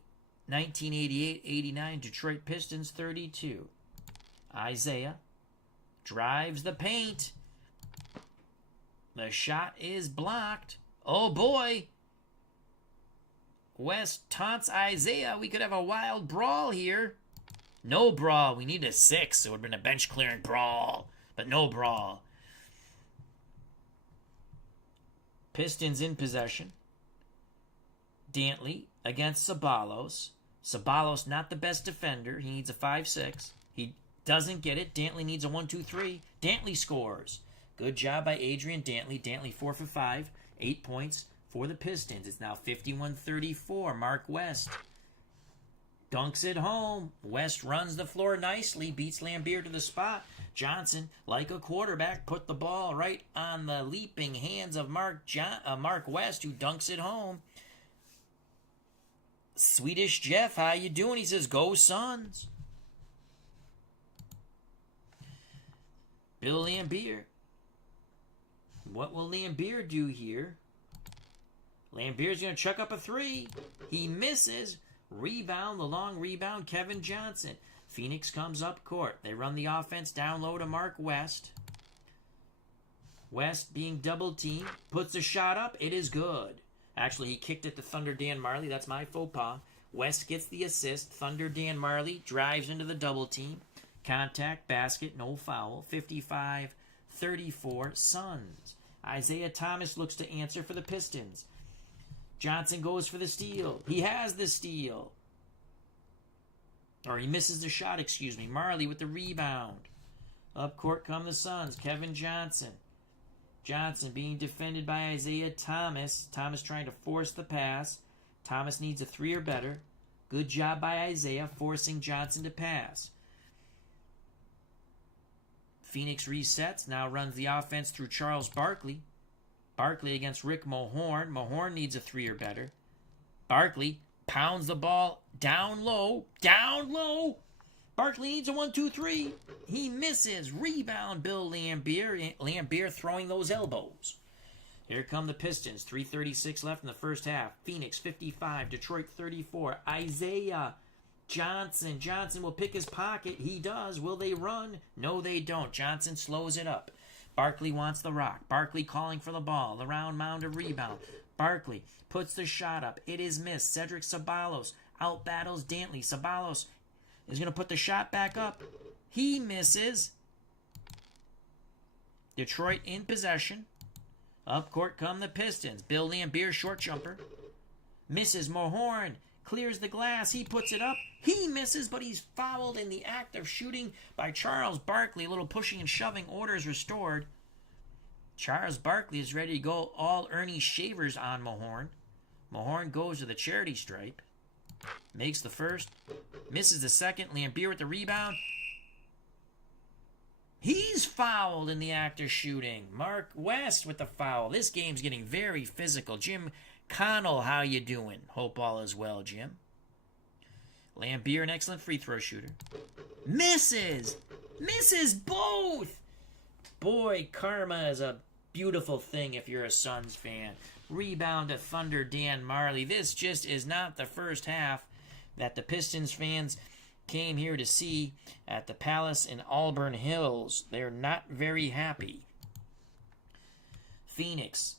1988-89 Detroit Pistons 32. Isaiah drives the paint. The shot is blocked. Oh boy. West taunts Isaiah. We could have a wild brawl here. No brawl. We need a 6. It would have been a bench clearing brawl. But no brawl. Pistons in possession. Dantley against Ceballos. Ceballos not the best defender. He needs a 5-6. He doesn't get it. Dantley needs a 1-2-3. Dantley scores. Good job by Adrian Dantley. Dantley 4 for 5. 8 points for the Pistons. It's now 51-34. Mark West dunks it home. West runs the floor nicely. Beats Laimbeer to the spot. Johnson, like a quarterback, put the ball right on the leaping hands of Mark West, who dunks it home. Swedish Jeff, how you doing? He says, go Suns. Bill Laimbeer. What will Laimbeer do here? Laimbeer's going to chuck up a 3. He misses. Rebound, the long rebound, Kevin Johnson. Phoenix comes up court. They run the offense down low to Mark West. West being double teamed. Puts a shot up. It is good. Actually, he kicked it to Thunder Dan Marley. That's my faux pas. West gets the assist. Thunder Dan Marley drives into the double team. Contact, basket, no foul. 55-34 Suns. Isaiah Thomas looks to answer for the Pistons. Johnson goes for the steal. He has the steal. Or he misses the shot, excuse me. Marley with the rebound. Up court come the Suns. Kevin Johnson. Johnson being defended by Isaiah Thomas. Thomas trying to force the pass. Thomas needs a 3 or better. Good job by Isaiah forcing Johnson to pass. Phoenix resets. Now runs the offense through Charles Barkley. Barkley against Rick Mahorn. Mahorn needs a 3 or better. Barkley pounds the ball down low. Down low. Barkley needs a 1-2-3. He misses. Rebound, Bill Laimbeer. Laimbeer throwing those elbows. Here come the Pistons. 3:36 left in the first half. Phoenix 55, Detroit 34. Isaiah Johnson. Johnson will pick his pocket. He does. Will they run? No, they don't. Johnson slows it up. Barkley wants the rock. Barkley calling for the ball. The round mound of rebound. Barkley puts the shot up. It is missed. Cedric Ceballos out-battles Dantley. Ceballos is going to put the shot back up. He misses. Detroit in possession. Up court come the Pistons. Bill Laimbeer, short jumper. Misses. Mahorn clears the glass. He puts it up. He misses, but he's fouled in the act of shooting by Charles Barkley. A little pushing and shoving. Order is restored. Charles Barkley is ready to go all Ernie Shavers on Mahorn. Mahorn goes to the charity stripe. Makes the first. Misses the second. Laimbeer with the rebound. He's fouled in the act of shooting. Mark West with the foul. This game's getting very physical. Jim Connell, how you doing? Hope all is well, Jim. Laimbeer, an excellent free throw shooter. Misses! Misses both! Boy, karma is a beautiful thing if you're a Suns fan. Rebound to Thunder Dan Marley. This just is not the first half that the Pistons fans came here to see at the Palace in Auburn Hills. They're not very happy. Phoenix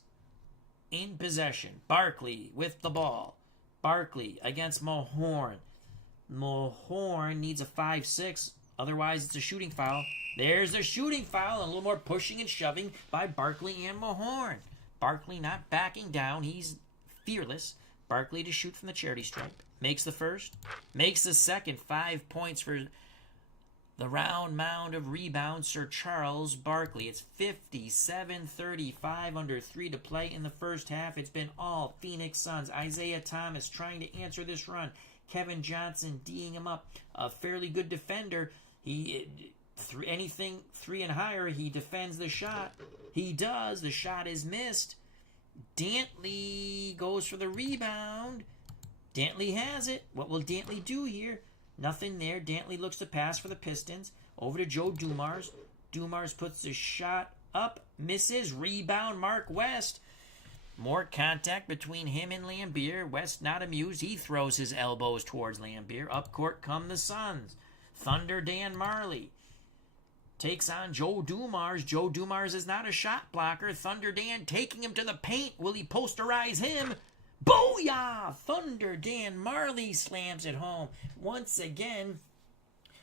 in possession. Barkley with the ball. Barkley against Mahorn. Mahorn needs a 5-6. Otherwise, it's a shooting foul. There's the shooting foul. And a little more pushing and shoving by Barkley and Mahorn. Barkley not backing down. He's fearless. Barkley to shoot from the charity stripe. Makes the first. Makes the second. 5 points for the round mound of rebounds, Sir Charles Barkley. It's 57-35 under 3 to play in the first half. It's been all Phoenix Suns. Isaiah Thomas trying to answer this run. Kevin Johnson D'ing him up. A fairly good defender. Anything 3 and higher, he defends the shot. He does. The shot is missed. Dantley goes for the rebound. Dantley has it. What will Dantley do here? Nothing there. Dantley looks to pass for the Pistons. Over to Joe Dumars. Dumars puts the shot up. Misses. Rebound, Mark West. More contact between him and Laimbeer. West not amused. He throws his elbows towards Laimbeer. Up court come the Suns. Thunder Dan Marley takes on Joe Dumars. Joe Dumars is not a shot blocker. Thunder Dan taking him to the paint. Will he posterize him? Booyah! Thunder Dan Marley slams it home. Once again,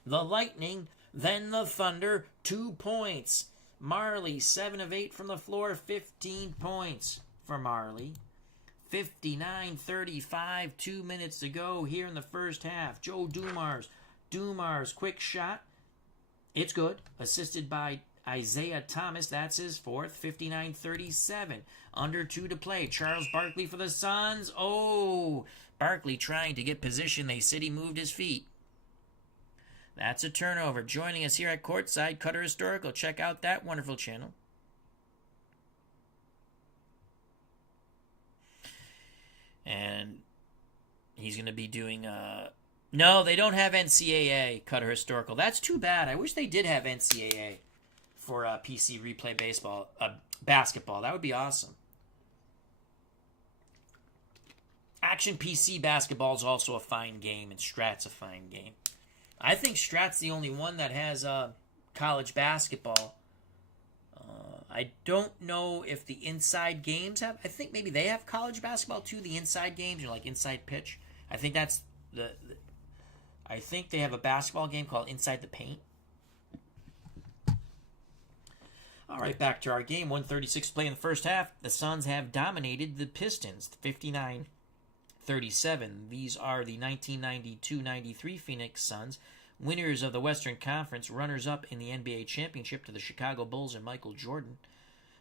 the Lightning, then the Thunder. 2 points. Marley, 7 of 8 from the floor. 15 points for Marley. 59-35. 2 minutes to go here in the first half. Joe Dumars. Dumars, quick shot. It's good. Assisted by Isaiah Thomas. That's his fourth. 59-37. Under 2 to play. Charles Barkley for the Suns. Oh, Barkley trying to get position. They said he moved his feet. That's a turnover. Joining us here at Courtside, Cutter Historical. Check out that wonderful channel. And he's going to be doing... No, they don't have NCAA, Cutter Historical. That's too bad. I wish they did have NCAA for PC Replay basketball. That would be awesome. Action PC basketball is also a fine game, and Strat's a fine game. I think Strat's the only one that has college basketball. I don't know if the Inside Games have. I think maybe they have college basketball too. The Inside Games, like Inside Pitch. I think that's I think they have a basketball game called Inside the Paint. All right, back to our game. 1:36 to play in the first half. The Suns have dominated the Pistons, 59-37. These are the 1992-93 Phoenix Suns, winners of the Western Conference, runners-up in the NBA championship to the Chicago Bulls and Michael Jordan.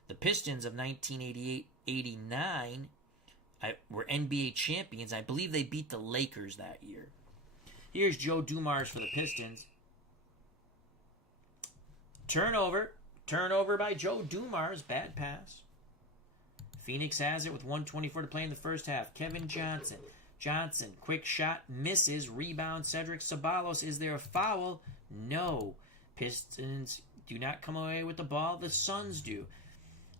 The Pistons of 1988-89 were NBA champions. I believe they beat the Lakers that year. Here's Joe Dumars for the Pistons. Turnover by Joe Dumars. Bad pass. Phoenix has it with 1:24 to play in the first half. Kevin Johnson. Johnson, quick shot, misses. Rebound, Cedric Ceballos. Is there a foul? No. Pistons do not come away with the ball. The Suns do.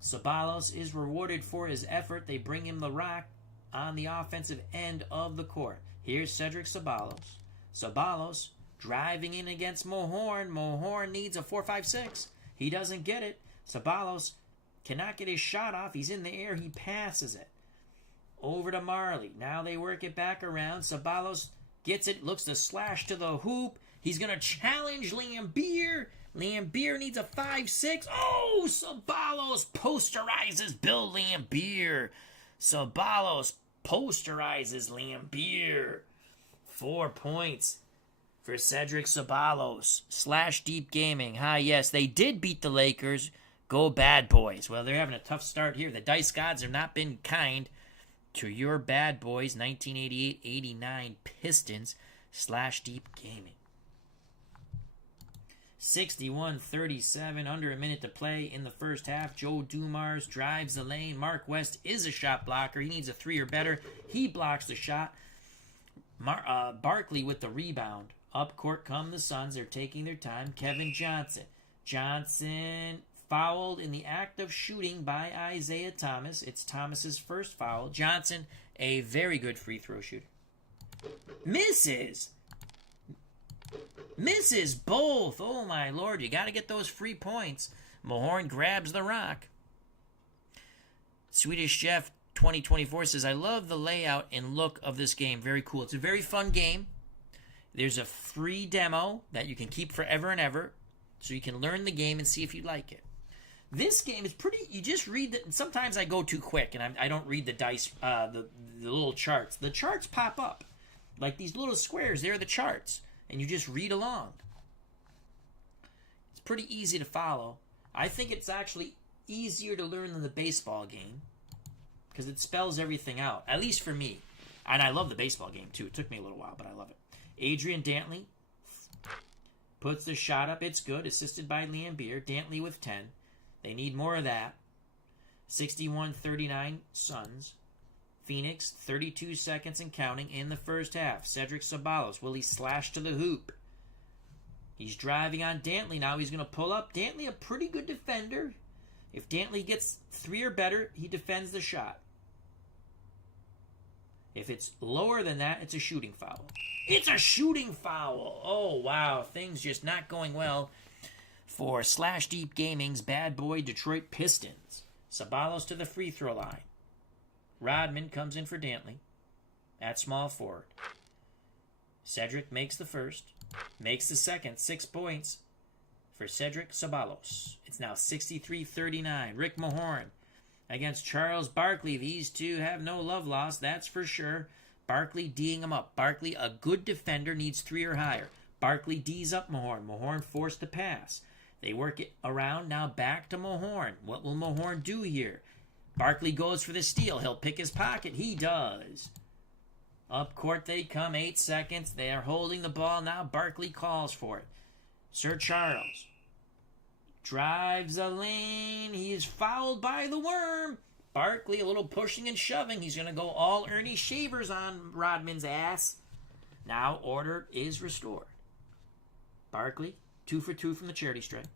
Ceballos is rewarded for his effort. They bring him the rock on the offensive end of the court. Here's Cedric Ceballos. Sabalos driving in against Mohorn. Mohorn needs a 4.56. He doesn't get it. Sabalos cannot get his shot off. He's in the air. He passes it. Over to Marley. Now they work it back around. Sabalos gets it. Looks to slash to the hoop. He's going to challenge Lambier. Lambier needs a 5.6. Oh, Sabalos posterizes Bill Lambier. Sabalos posterizes Lambier. 4 points for Cedric Sabalos. Slash Deep Gaming. Hi, yes, they did beat the Lakers. Go Bad Boys. Well, they're having a tough start here. The dice gods have not been kind to your Bad Boys. 1988-89 Pistons. Slash Deep Gaming. 61-37, under a minute to play in the first half. Joe Dumars drives the lane. Mark West is a shot blocker. He needs a 3 or better. He blocks the shot. Barkley with the rebound. Up court come the Suns. They're taking their time. Kevin Johnson. Johnson fouled in the act of shooting by Isaiah Thomas. It's Thomas's first foul. Johnson, a very good free throw shooter. Misses both. Oh my Lord, you got to get those free points. Mohorn grabs the rock. Swedish Chef 2024 says, I love the layout and look of this game. Very cool. It's a very fun game. There's a free demo that you can keep forever and ever, so you can learn the game and see if you like it. This game is pretty, you just read the, sometimes I go too quick and I don't read the dice, the little charts. The charts pop up. Like these little squares, they're the charts. And you just read along. It's pretty easy to follow. I think it's actually easier to learn than the baseball game because it spells everything out, at least for me. And I love the baseball game, too. It took me a little while, but I love it. Adrian Dantley puts the shot up. It's good, assisted by Lambier. Dantley with 10. They need more of that. 61-39 Suns. Phoenix, 32 seconds and counting in the first half. Cedric Sabalos, will he slash to the hoop? He's driving on Dantley now. He's going to pull up. Dantley, a pretty good defender. If Dantley gets 3 or better, he defends the shot. If it's lower than that, it's a shooting foul. It's a shooting foul. Oh, wow. Things just not going well for Slash Deep Gaming's Bad Boy Detroit Pistons. Sabalos to the free throw line. Rodman comes in for Dantley at small forward. Cedric makes the first, makes the second. 6 points for Cedric Sabalos. It's now 63-39. Rick Mohorn against Charles Barkley. These two have no love lost, that's for sure. Barkley D'ing him up. Barkley, a good defender, needs 3 or higher. Barkley D's up Mohorn. Mohorn forced to pass. They work it around, now back to Mohorn. What will Mohorn do here? Barkley goes for the steal. He'll pick his pocket. He does. Up court they come. 8 seconds. They are holding the ball now. Barkley calls for it. Sir Charles drives a lane. He is fouled by the worm. Barkley, a little pushing and shoving. He's going to go all Ernie Shavers on Rodman's ass. Now order is restored. Barkley, 2 for 2 from the charity stripe.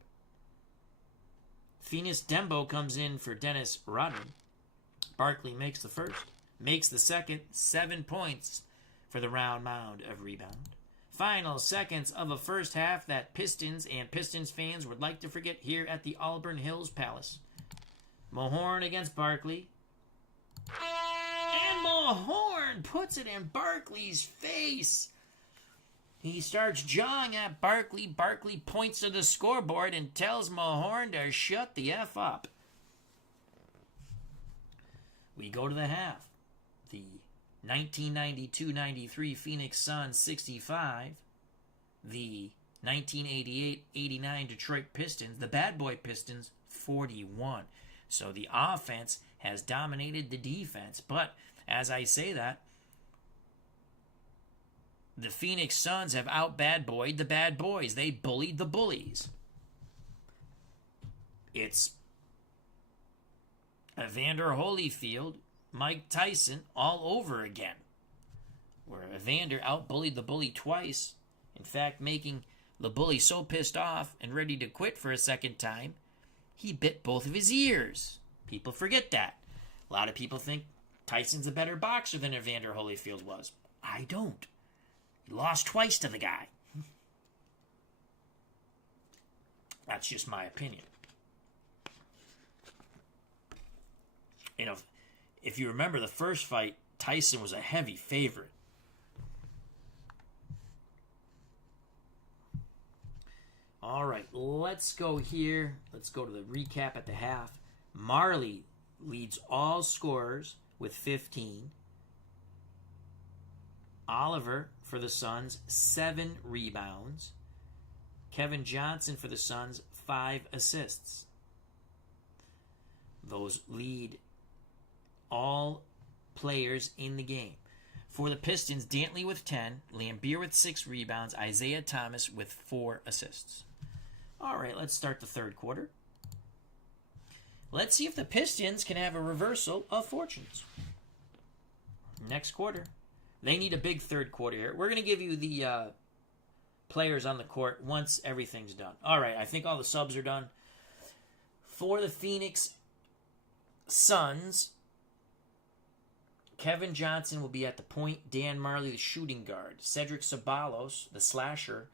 Phoenix Dembo comes in for Dennis Rodman. Barkley makes the first, makes the second. 7 points for the round mound of rebound. Final seconds of a first half that Pistons and Pistons fans would like to forget here at the Auburn Hills Palace. Mohorn against Barkley. And Mohorn puts it in Barkley's face. He starts jawing at Barkley. Barkley points to the scoreboard and tells Mohorn to shut the F up. We go to the half. The 1992-93 Phoenix Suns 65. The 1988-89 Detroit Pistons, the Bad Boy Pistons, 41. So the offense has dominated the defense. But as I say that, the Phoenix Suns have out-bad boyed the bad boys. They bullied the bullies. It's Evander Holyfield, Mike Tyson all over again. Where Evander out-bullied the bully twice. In fact, making the bully so pissed off and ready to quit for a second time, he bit both of his ears. People forget that. A lot of people think Tyson's a better boxer than Evander Holyfield was. I don't. He lost twice to the guy. That's just my opinion. You know, if you remember the first fight, Tyson was a heavy favorite. All right, let's go here. Let's go to the recap at the half. Marley leads all scorers with 15. Oliver for the Suns, 7 rebounds. Kevin Johnson for the Suns, 5 assists. Those lead all players in the game. For the Pistons, Dantley with 10, Lambier with 6 rebounds, Isaiah Thomas with 4 assists. All right, let's start the third quarter. Let's see if the Pistons can have a reversal of fortunes. Next quarter. They need a big third quarter here. We're going to give you the players on the court once everything's done. All right, I think all the subs are done. For the Phoenix Suns, Kevin Johnson will be at the point. Dan Marley, the shooting guard. Cedric Ceballos, the slasher,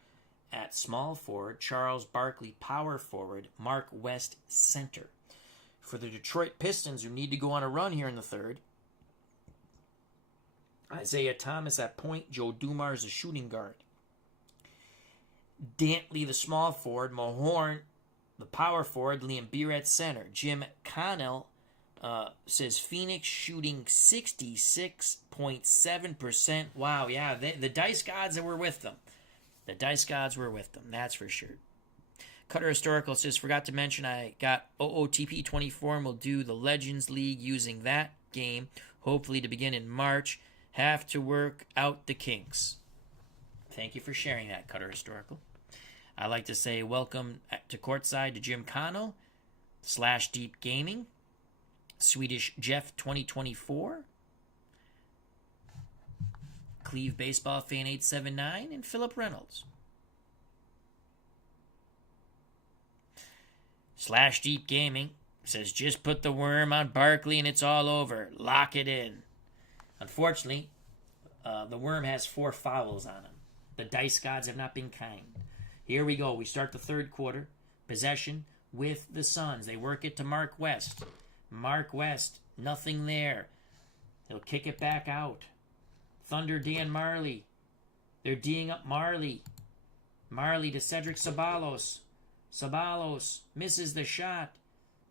at small forward. Charles Barkley, power forward. Mark West, center. For the Detroit Pistons, who need to go on a run here in the third, Isaiah Thomas at point. Joe Dumars, the shooting guard. Dantley, the small forward. Mahorn, the power forward. Lambier at center. Jim Connell says Phoenix shooting 66.7%. Wow, yeah, the dice gods were with them. The dice gods were with them, that's for sure. Cutter Historical says, forgot to mention I got OOTP 24 and will do the Legends League using that game, hopefully to begin in March. Have to work out the kinks. Thank you for sharing that, Cutter Historical. I'd like to say welcome to courtside to Jim Connell, / Deep Gaming, Swedish Jeff 2024, Cleve Baseball Fan 879, and Philip Reynolds. / Deep Gaming says, just put the worm on Barkley and it's all over. Lock it in. Unfortunately, the worm has 4 fouls on him. The dice gods have not been kind. Here we go. We start the third quarter. Possession with the Suns. They work it to Mark West. Mark West, nothing there. He'll kick it back out. Thunder Dan Marley. They're D'ing up Marley. Marley to Cedric Ceballos. Ceballos misses the shot.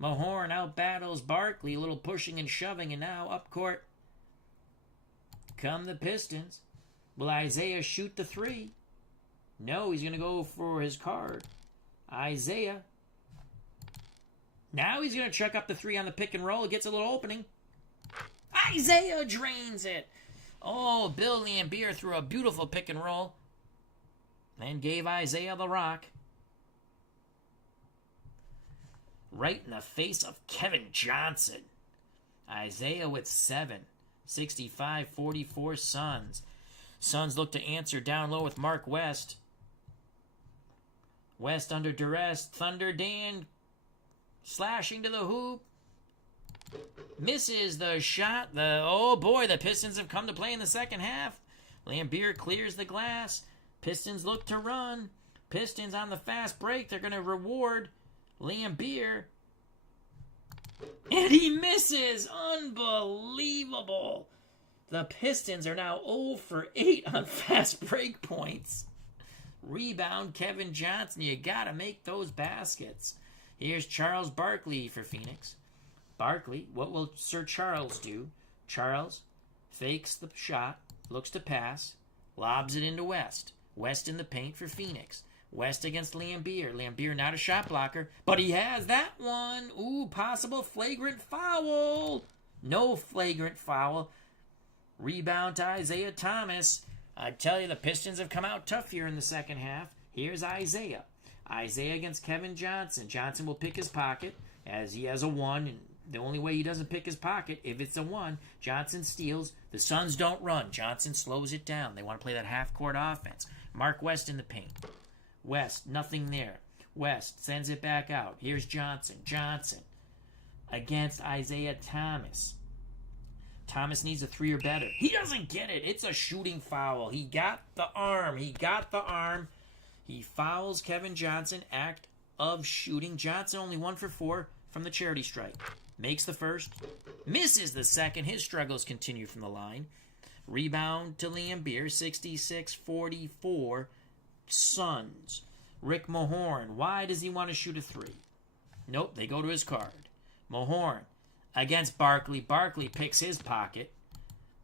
Mahorn out battles Barkley. A little pushing and shoving, and now up court come the Pistons. Will Isaiah shoot the 3? No, he's going to go for his card. Isaiah. Now he's going to chuck up the 3 on the pick and roll. It gets a little opening. Isaiah drains it. Oh, Bill Lambier threw a beautiful pick and roll and gave Isaiah the rock. Right in the face of Kevin Johnson. Isaiah with 7. 65-44 Suns. Suns look to answer down low with Mark West. West under duress. Thunder Dan slashing to the hoop. Misses the shot. Oh boy, the Pistons have come to play in the second half. Lambier clears the glass. Pistons look to run. Pistons on the fast break. They're going to reward Lambier. And he misses. Unbelievable. The Pistons are now 0 for 8 on fast break points. Rebound Kevin Johnson. You got to make those baskets. Here's Charles Barkley for Phoenix. Barkley, what will Sir Charles do? Charles fakes the shot, looks to pass, lobs it into West. West in the paint for Phoenix. West against Lambier. Lambier not a shot blocker, but he has that one. Ooh, possible flagrant foul. No flagrant foul. Rebound to Isaiah Thomas. I tell you, the Pistons have come out tough here in the second half. Here's Isaiah. Isaiah against Kevin Johnson. Johnson will pick his pocket as he has a 1. And the only way he doesn't pick his pocket, if it's a 1, Johnson steals. The Suns don't run. Johnson slows it down. They want to play that half-court offense. Mark West in the paint. West, nothing there. West sends it back out. Here's Johnson. Johnson against Isaiah Thomas. Thomas needs a 3 or better. He doesn't get it. It's a shooting foul. He got the arm. He fouls Kevin Johnson, act of shooting. Johnson only 1 for 4 from the charity stripe. Makes the first. Misses the second. His struggles continue from the line. Rebound to Lambeer. 66-44. Suns. Rick Mahorn. Why does he want to shoot a 3? Nope, they go to his card. Mahorn against Barkley. Barkley picks his pocket.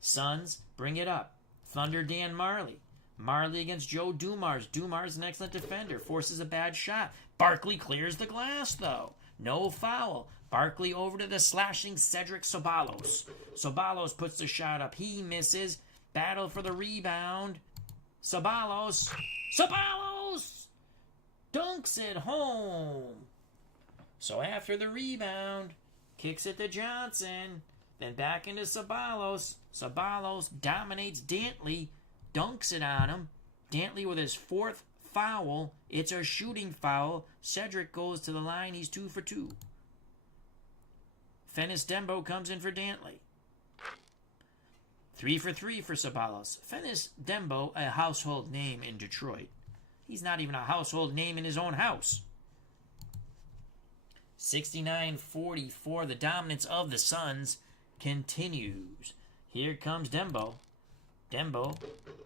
Suns bring it up. Thunder Dan Marley. Marley against Joe Dumars. Dumars, an excellent defender, forces a bad shot. Barkley clears the glass, though. No foul. Barkley over to the slashing Cedric Ceballos. Ceballos puts the shot up. He misses. Battle for the rebound. Ceballos dunks it home. So after the rebound, kicks it to Johnson. Then back into Ceballos. Ceballos dominates Dantley. Dunks it on him. Dantley with his 4th foul. It's a shooting foul. Cedric goes to the line. He's 2 for 2. Fennis Dembo comes in for Dantley. 3 for 3 for Ceballos. Fennis Dembo, a household name in Detroit. He's not even a household name in his own house. 69-44. The dominance of the Suns continues. Here comes Dembo. Dembo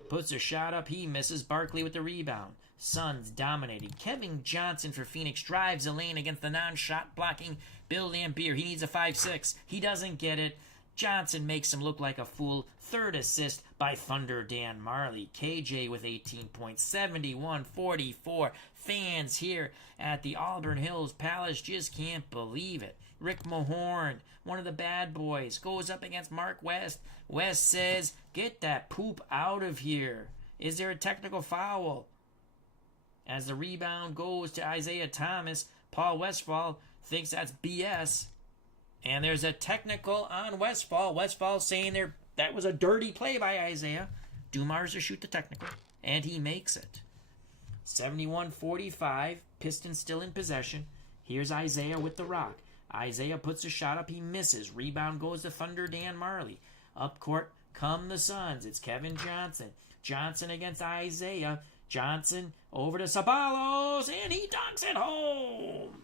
puts a shot up. He misses. Barkley with the rebound. Suns dominating. Kevin Johnson for Phoenix drives the lane against the non-shot blocking Bill Lambier. He needs a 5-6. He doesn't get it. Johnson makes him look like a fool. 3rd assist by Thunder Dan Marley. KJ with 18 points. 71-44. Fans here at the Auburn Hills Palace just can't believe it. Rick Mahorn, one of the bad boys, goes up against Mark West. West says, "Get that poop out of here." Is there a technical foul? As the rebound goes to Isaiah Thomas, Paul Westphal thinks that's BS. And there's a technical on Westphal. Westphal saying that was a dirty play by Isaiah. Dumars to shoot the technical. And he makes it. 71-45. Pistons still in possession. Here's Isaiah with the rock. Isaiah puts a shot up. He misses. Rebound goes to Thunder Dan Marley. Up court come the Suns. It's Kevin Johnson. Johnson against Isaiah. Johnson over to Ceballos. And he dunks it home.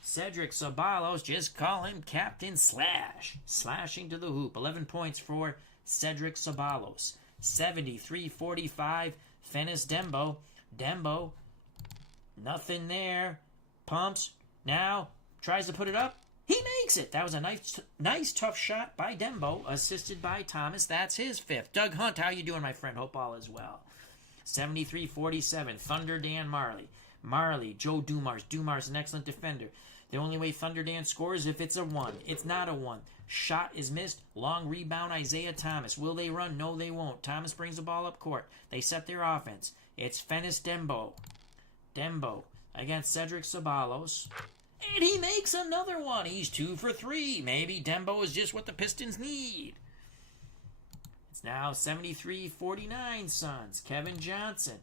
Cedric Ceballos, just call him Captain Slash. Slashing to the hoop. 11 points for Cedric Ceballos. 73-45. Fennis Dembo. Dembo. Nothing there. Pumps. Now tries to put it up. He makes it. That was a nice tough shot by Dembo, assisted by Thomas. That's his 5th. Doug Hunt, how you doing, my friend? Hope all is well. 73-47. Thunder Dan Marley. Marley, Joe Dumars. Dumars, an excellent defender. The only way Thunder Dan scores is if it's a 1. It's not a 1. Shot is missed. Long rebound, Isaiah Thomas. Will they run? No, they won't. Thomas brings the ball up court. They set their offense. It's Fennis Dembo. Dembo against Cedric Ceballos. And he makes another one. He's 2 for 3. Maybe Dembo is just what the Pistons need. It's now 73-49 Suns. Kevin Johnson.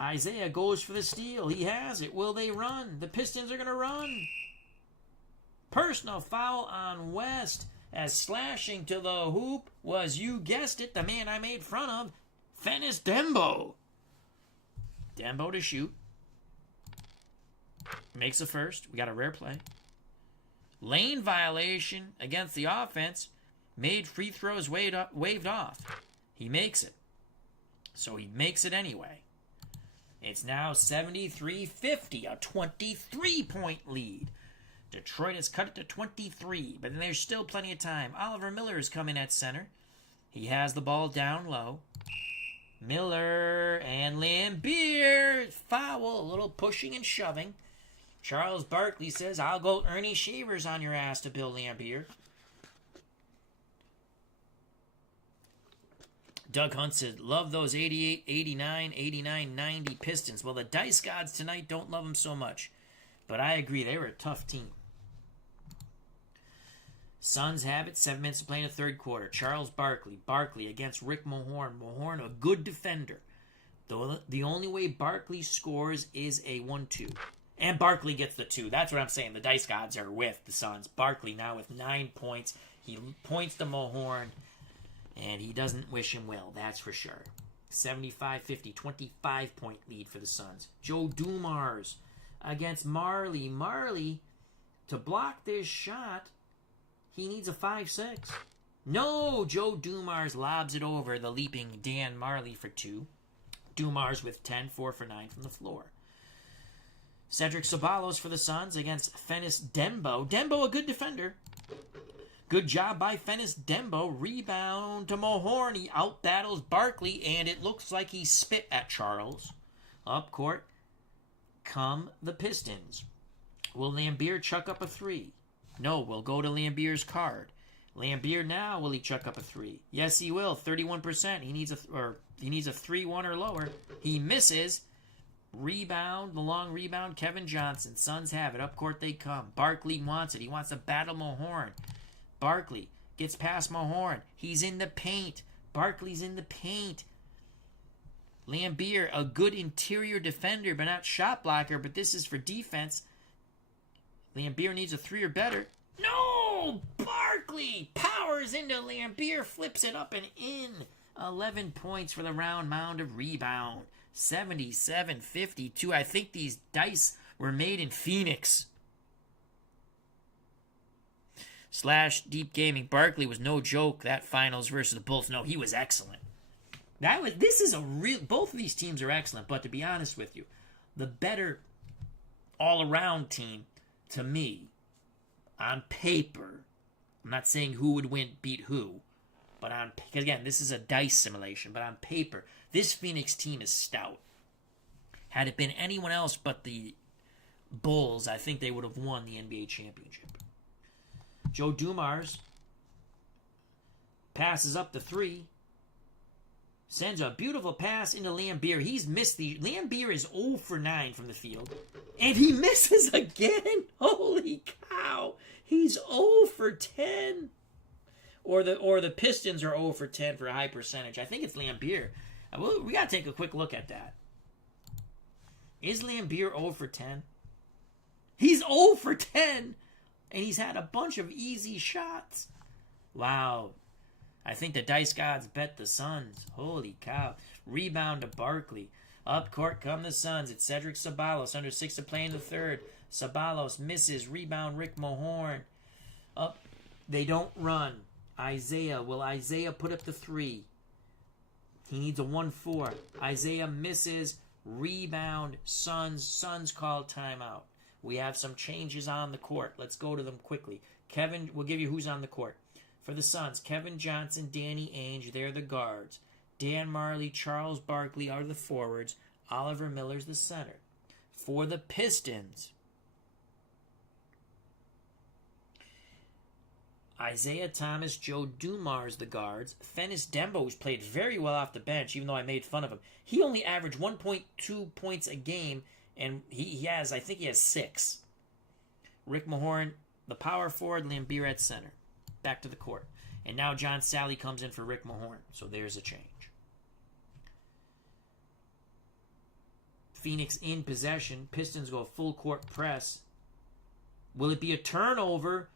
Isaiah goes for the steal. He has it. Will they run? The Pistons are going to run. Personal foul on West as slashing to the hoop was, you guessed it, the man I made fun of, Fennis Dembo. Dembo to shoot. Makes a first. We got a rare play. Lane violation against the offense. Made free throws waved off. He makes it. So he makes it anyway. It's now 73-50, a 23-point lead. Detroit has cut it to 23, but there's still plenty of time. Oliver Miller is coming at center. He has the ball down low. Miller and Lambeer. Foul, a little pushing and shoving. Charles Barkley says, "I'll go Ernie Shavers on your ass" to Bill Lambeer. Doug Hunt said, "Love those 88, 89, 89, 90 Pistons." Well, the dice gods tonight don't love them so much. But I agree, they were a tough team. Suns have it. 7 minutes to play in the third quarter. Charles Barkley. Barkley against Rick Mahorn. Mahorn, a good defender. The only way Barkley scores is a 1-2. And Barkley gets the 2. That's what I'm saying. The dice gods are with the Suns. Barkley now with 9 points. He points to Mahorn, and he doesn't wish him well, that's for sure. 75-50, 25-point lead for the Suns. Joe Dumars against Marley. Marley, to block this shot, he needs a 5-6. No, Joe Dumars lobs it over the leaping Dan Marley for 2. Dumars with 10, 4 for 9 from the floor. Cedric Ceballos for the Suns against Fennis Dembo. Dembo, a good defender. Good job by Fennis Dembo. Rebound to Mahorn. He out-battles Barkley, and it looks like he spit at Charles. Up court come the Pistons. Will Lambier chuck up a 3? No, we'll go to Lambier's card. Lambier now, will he chuck up a 3? Yes, he will. 31%. He needs a 3-1 or lower. He misses. Rebound, the long rebound, Kevin Johnson. Suns have it. Up court they come. Barkley wants it. He wants to battle Mahorn. Barkley gets past Mahorn. He's in the paint. Barkley's in the paint. Lambier, a good interior defender, but not shot blocker, but this is for defense. Lambier needs a 3 or better. No! Barkley powers into Lambier, flips it up and in. 11 points for the round mound of rebound. 77-52. I think these dice were made in Phoenix. / Deep Gaming. Barkley was no joke, that finals versus the Bulls. No, he was excellent. Both of these teams are excellent, but to be honest with you, the better all-around team, to me, on paper, I'm not saying who would beat who, but again, this is a dice simulation, but on paper, this Phoenix team is stout. Had it been anyone else but the Bulls, I think they would have won the NBA championship. Joe Dumars passes up the 3. Sends a beautiful pass into Lambier. He's missed Lambier is 0 for 9 from the field. And he misses again. Holy cow. He's 0 for 10. Or the Pistons are 0 for 10 for a high percentage. I think it's Lambier. We got to take a quick look at that. Is Lambier 0 for 10? He's 0 for 10. And he's had a bunch of easy shots. Wow. I think the dice gods bet the Suns. Holy cow. Rebound to Barkley. Up court come the Suns. It's Cedric Ceballos. Under 6 to play in the third. Ceballos misses. Rebound Rick Mahorn. Up. They don't run. Isaiah. Will Isaiah put up the 3? He needs a 1-4. Isaiah misses. Rebound. Suns. Suns call timeout. We have some changes on the court. Let's go to them quickly. Kevin, we'll give you who's on the court. For the Suns, Kevin Johnson, Danny Ainge, they're the guards. Dan Marley, Charles Barkley are the forwards. Oliver Miller's the center. For the Pistons, Isaiah Thomas, Joe Dumars, the guards. Fennis Dembo, who's played very well off the bench, even though I made fun of him. He only averaged 1.2 points a game, and I think he has 6. Rick Mahorn, the power forward, Lambier at center. Back to the court. And now John Sally comes in for Rick Mahorn. So there's a change. Phoenix in possession. Pistons go full court press. Will it be a turnover?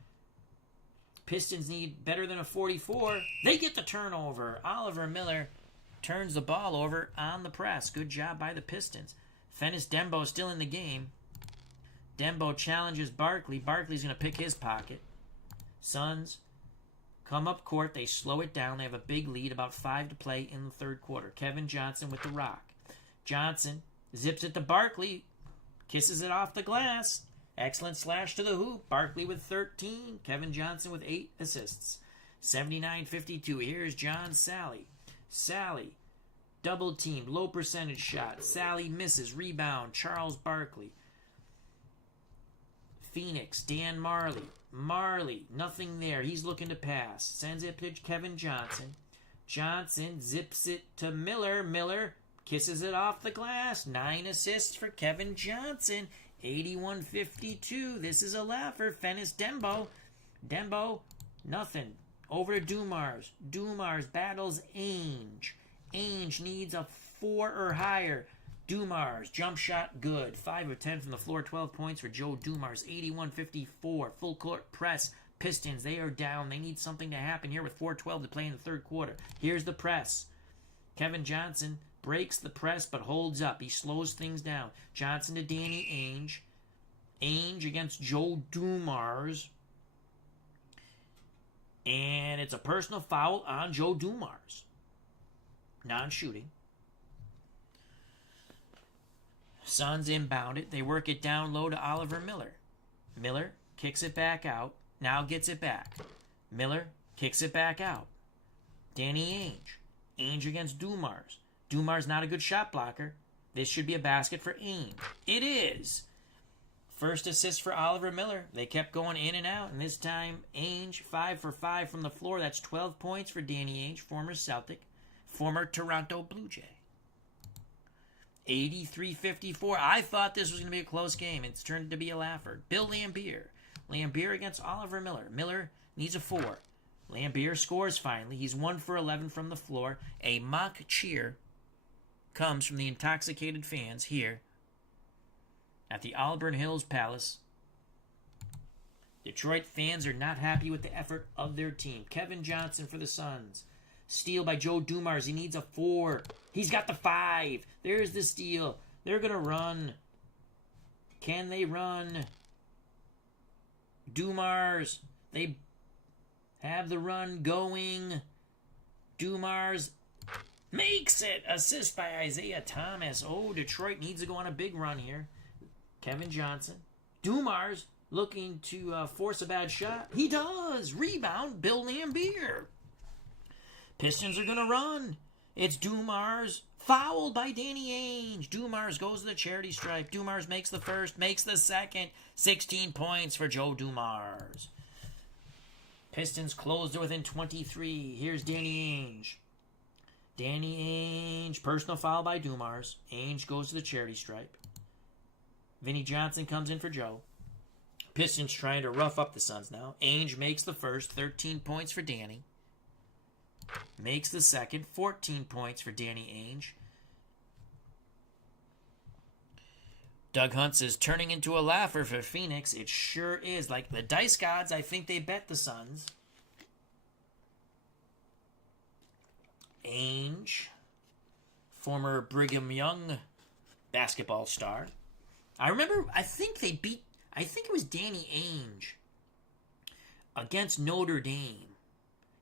Pistons need better than a 44. They get the turnover. Oliver Miller turns the ball over on the press. Good job by the Pistons. Fennis Dembo still in the game. Dembo challenges Barkley. Barkley's going to pick his pocket. Suns come up court. They slow it down. They have a big lead, about 5 to play in the third quarter. Kevin Johnson with the rock. Johnson zips it to Barkley. Kisses it off the glass. Excellent slash to the hoop. Barkley with 13. Kevin Johnson with 8 assists. 79-52. Here's John Sally. Sally, double team, low percentage shot. Sally misses. Rebound. Charles Barkley. Phoenix, Dan Marley. Marley, nothing there. He's looking to pass. Sends it to Kevin Johnson. Johnson zips it to Miller. Miller kisses it off the glass. 9 assists for Kevin Johnson. 81-52. This is a laugher. Fennis Dembo. Dembo, nothing. Over to Dumars. Dumars battles Ainge. Ainge needs a 4 or higher. Dumars, jump shot, good. 5 of 10 from the floor, 12 points for Joe Dumars. 81-54, full court press. Pistons, they are down. They need something to happen here with 4:12 to play in the third quarter. Here's the press. Kevin Johnson breaks the press but holds up. He slows things down. Johnson to Danny Ainge. Ainge against Joe Dumars. And it's a personal foul on Joe Dumars. Non-shooting. Suns inbound it. They work it down low to Oliver Miller. Miller kicks it back out. Now gets it back. Miller kicks it back out. Danny Ainge. Ainge against Dumars. Dumars not a good shot blocker. This should be a basket for Ainge. It is. First assist for Oliver Miller. They kept going in and out, and this time Ainge 5 for 5 from the floor. That's 12 points for Danny Ainge, former Celtic, former Toronto Blue Jay. 83-54. I thought this was going to be a close game. It's turned to be a laugher. Bill Laimbeer. Laimbeer against Oliver Miller. Miller needs a 4. Laimbeer scores finally. He's 1 for 11 from the floor. A mock cheer comes from the intoxicated fans here at the Auburn Hills Palace. Detroit fans are not happy with the effort of their team. Kevin Johnson for the Suns. Steal by Joe Dumars. He needs a 4. He's got the 5. There's the steal. They're going to run. Can they run? Dumars. They have the run going. Dumars makes it. Assist by Isaiah Thomas. Oh, Detroit needs to go on a big run here. Kevin Johnson. Dumars looking to force a bad shot. He does. Rebound, Bill Laimbeer. Pistons are going to run. It's Dumars. Fouled by Danny Ainge. Dumars goes to the charity stripe. Dumars makes the first, makes the second. 16 points for Joe Dumars. Pistons closed to within 23. Here's Danny Ainge. Danny Ainge. Personal foul by Dumars. Ainge goes to the charity stripe. Vinnie Johnson comes in for Joe. Pistons trying to rough up the Suns now. Ainge makes the first. 13 points for Danny. Makes the second. 14 points for Danny Ainge. Doug Hunt says, turning into a laugher for Phoenix. It sure is. Like the dice gods, I think they bet the Suns. Ainge, former Brigham Young basketball star. I think it was Danny Ainge against Notre Dame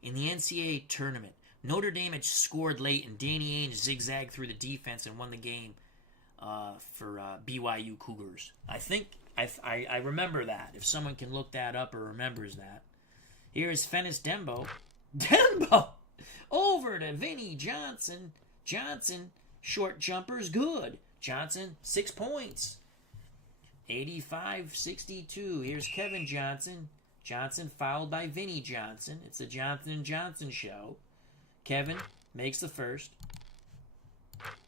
in the NCAA tournament. Notre Dame had scored late, and Danny Ainge zigzagged through the defense and won the game for BYU Cougars. I remember that. If someone can look that up or remembers that. Here's Fennis Dembo. Dembo! Over to Vinnie Johnson. Johnson, short jumper's good. Johnson, 6 points. 85-62. Here's Kevin Johnson. Johnson fouled by Vinnie Johnson. It's the Johnson & Johnson show. Kevin makes the first.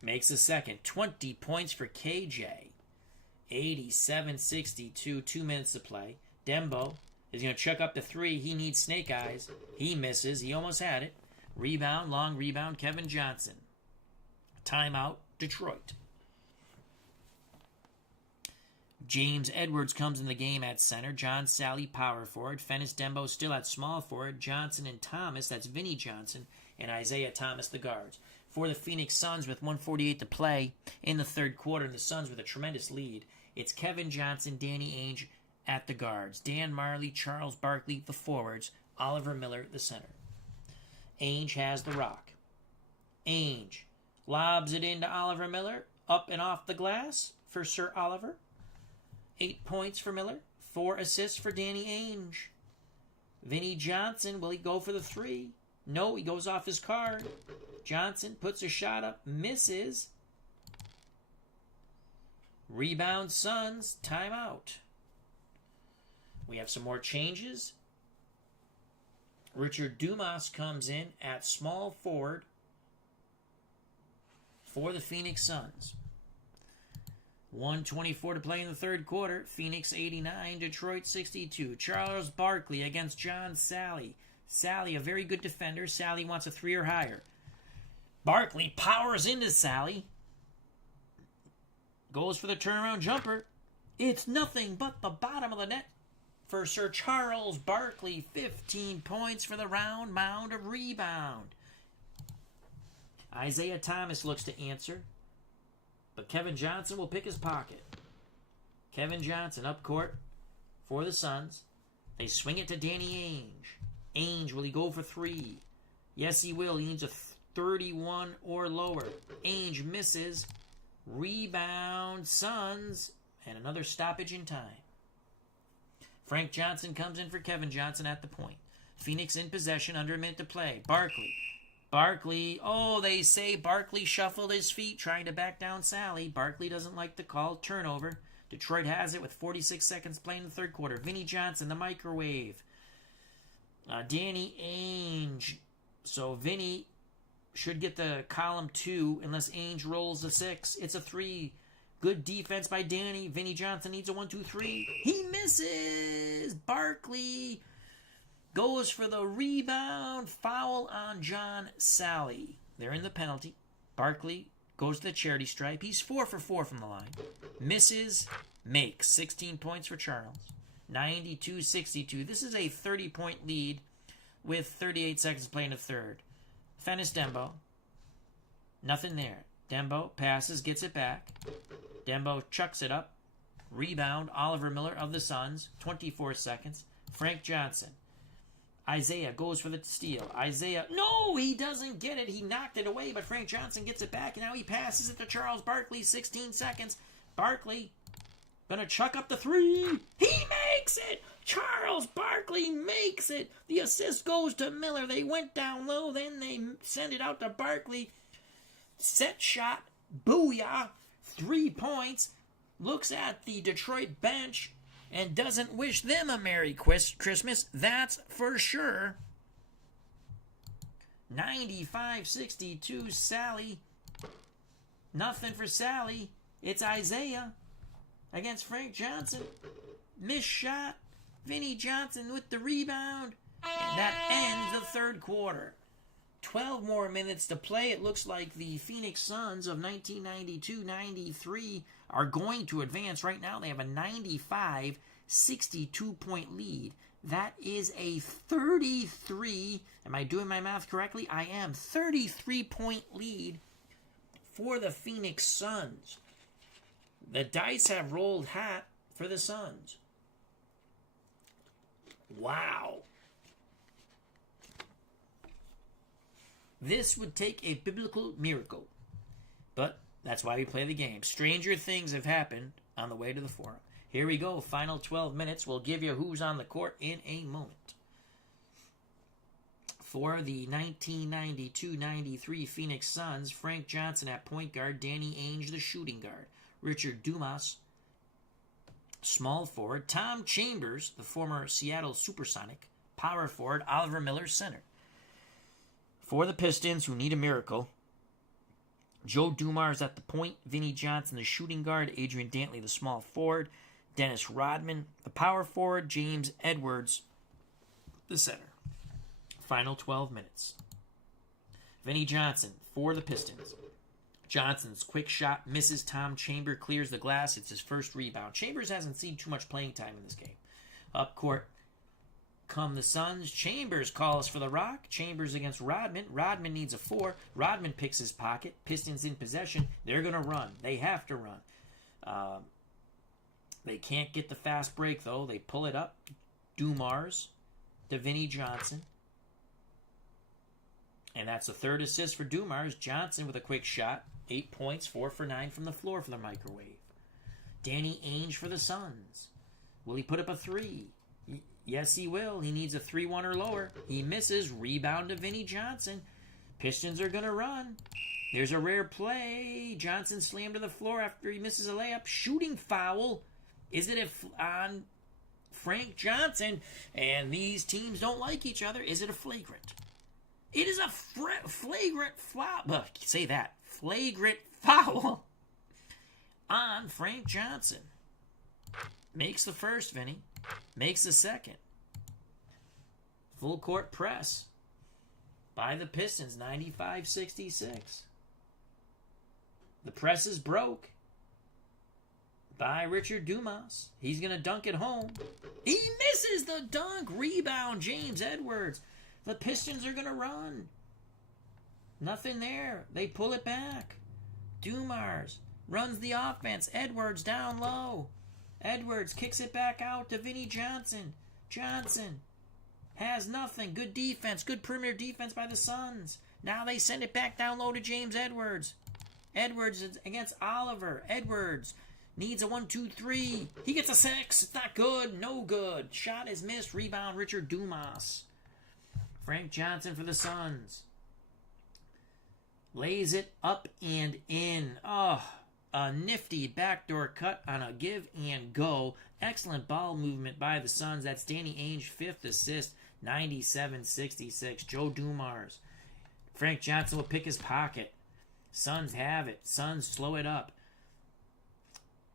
Makes the second. 20 points for KJ. 87-62. 2 minutes to play. Dembo is going to chuck up the 3. He needs snake eyes. He misses. He almost had it. Rebound, long rebound, Kevin Johnson. Timeout, Detroit. James Edwards comes in the game at center. John Sally, power forward. Fennis Dembo still at small forward. Johnson and Thomas, that's Vinnie Johnson, and Isaiah Thomas, the guards. For the Phoenix Suns with 1:48 to play in the third quarter, and the Suns with a tremendous lead, it's Kevin Johnson, Danny Ainge at the guards. Dan Marley, Charles Barkley, the forwards. Oliver Miller, the center. Ainge has the rock. Ainge lobs it into Oliver Miller. Up and off the glass for Sir Oliver. 8 points for Miller. 4 assists for Danny Ainge. Vinnie Johnson, will he go for the 3? No, he goes off his card. Johnson puts a shot up. Misses. Rebound Suns. Timeout. We have some more changes. Richard Dumas comes in at small forward for the Phoenix Suns. 1:24 to play in the third quarter. Phoenix 89, Detroit 62. Charles Barkley against John Sally. Sally, a very good defender. Sally wants a 3 or higher. Barkley powers into Sally. Goes for the turnaround jumper. It's nothing but the bottom of the net. for Sir Charles Barkley. 15 points for the round mound of rebound. Isaiah Thomas looks to answer, but Kevin Johnson will pick his pocket. Kevin Johnson up court for the Suns. They swing it to Danny Ainge. Ainge, will he go for three? Yes, he will. He needs a 31 or lower. Ainge misses. Rebound, Suns, and another stoppage in time. Frank Johnson comes in for Kevin Johnson at the point. Phoenix in possession, under a minute to play. Barkley, oh, they say Barkley shuffled his feet trying to back down Sally. Barkley doesn't like the call. Turnover. Detroit has it with 46 seconds playing in the third quarter. Vinnie Johnson, the microwave. Danny Ainge. So Vinnie should get the column 2 unless Ainge rolls a 6. It's a 3. Good defense by Danny. Vinnie Johnson needs a 1-2-3. He misses. Barkley goes for the rebound. Foul on John Sally. They're in the penalty. Barkley goes to the charity stripe. He's 4 for 4 from the line. Misses. Makes. 16 points for Charles. 92-62. This is a 30-point lead with 38 seconds playing the third. Fennis Dembo. Nothing there. Dembo passes, gets it back. Dembo chucks it up. Rebound, Oliver Miller of the Suns. 24 seconds. Frank Johnson. Isaiah goes for the steal. Isaiah, no, he doesn't get it. He knocked it away, but Frank Johnson gets it back, and now he passes it to Charles Barkley. 16 seconds. Barkley gonna chuck up the 3. He makes it! Charles Barkley makes it! The assist goes to Miller. They went down low, then they send it out to Barkley. Set shot. Booyah. 3 points. Looks at the Detroit bench and doesn't wish them a Merry Christmas. That's for sure. 95-62, Sally. Nothing for Sally. It's Isaiah against Frank Johnson. Missed shot. Vinnie Johnson with the rebound. And that ends the third quarter. 12 more minutes to play. It looks like the Phoenix Suns of 1992-93 are going to advance. Right now they have a 95-62 point lead. That is a 33, am I doing my math correctly? I am. 33-point lead for the Phoenix Suns. The dice have rolled hot for the Suns. Wow. This would take a biblical miracle. But that's why we play the game. Stranger things have happened on the way to the forum. Here we go. Final 12 minutes. We'll give you who's on the court in a moment. For the 1992-93 Phoenix Suns, Frank Johnson at point guard, Danny Ainge the shooting guard, Richard Dumas, small forward, Tom Chambers, the former Seattle Supersonic, power forward, Oliver Miller, center. For the Pistons, who need a miracle, Joe Dumars at the point, Vinnie Johnson, the shooting guard, Adrian Dantley, the small forward, Dennis Rodman, the power forward, James Edwards, the center. Final 12 minutes. Vinnie Johnson for the Pistons. Johnson's quick shot misses. Tom Chambers clears the glass. It's his first rebound. Chambers hasn't seen too much playing time in this game. Up court come the Suns. Chambers calls for the rock. Chambers against Rodman. Rodman needs a 4. Rodman picks his pocket. Pistons in possession. They're going to run. They have to run. They can't get the fast break, though. They pull it up. Dumars to Vinnie Johnson. And that's the third assist for Dumars. Johnson with a quick shot. 8 points, 4 for 9 from the floor for the microwave. Danny Ainge for the Suns. Will he put up a 3? Yes, he will. He needs a 3-1 or lower. He misses. Rebound to Vinnie Johnson. Pistons are going to run. There's a rare play. Johnson slammed to the floor after he misses a layup. Shooting foul. Is it on Frank Johnson? And these teams don't like each other. Is it a flagrant? It is a flagrant foul. Say that. Flagrant foul on Frank Johnson. Makes the first, Vinny. Makes the second. Full court press by the Pistons, 95-66. The press is broke. by Richard Dumas. He's going to dunk it home. He misses the dunk. Rebound, James Edwards. The Pistons are going to run. Nothing there. They pull it back. Dumas runs the offense. Edwards down low. Edwards kicks it back out to Vinnie Johnson. Johnson has nothing. Good defense. Good perimeter defense by the Suns. Now they send it back down low to James Edwards. Edwards against Oliver. Edwards needs a 1-2-3. He gets a 6. It's not good. No good. Shot is missed. Rebound, Richard Dumas. Frank Johnson for the Suns. Lays it up and in. Oh, a nifty backdoor cut on a give and go. Excellent ball movement by the Suns. That's Danny Ainge, 5th assist. 97-66. Joe Dumars. Frank Johnson will pick his pocket. Suns have it. Suns slow it up.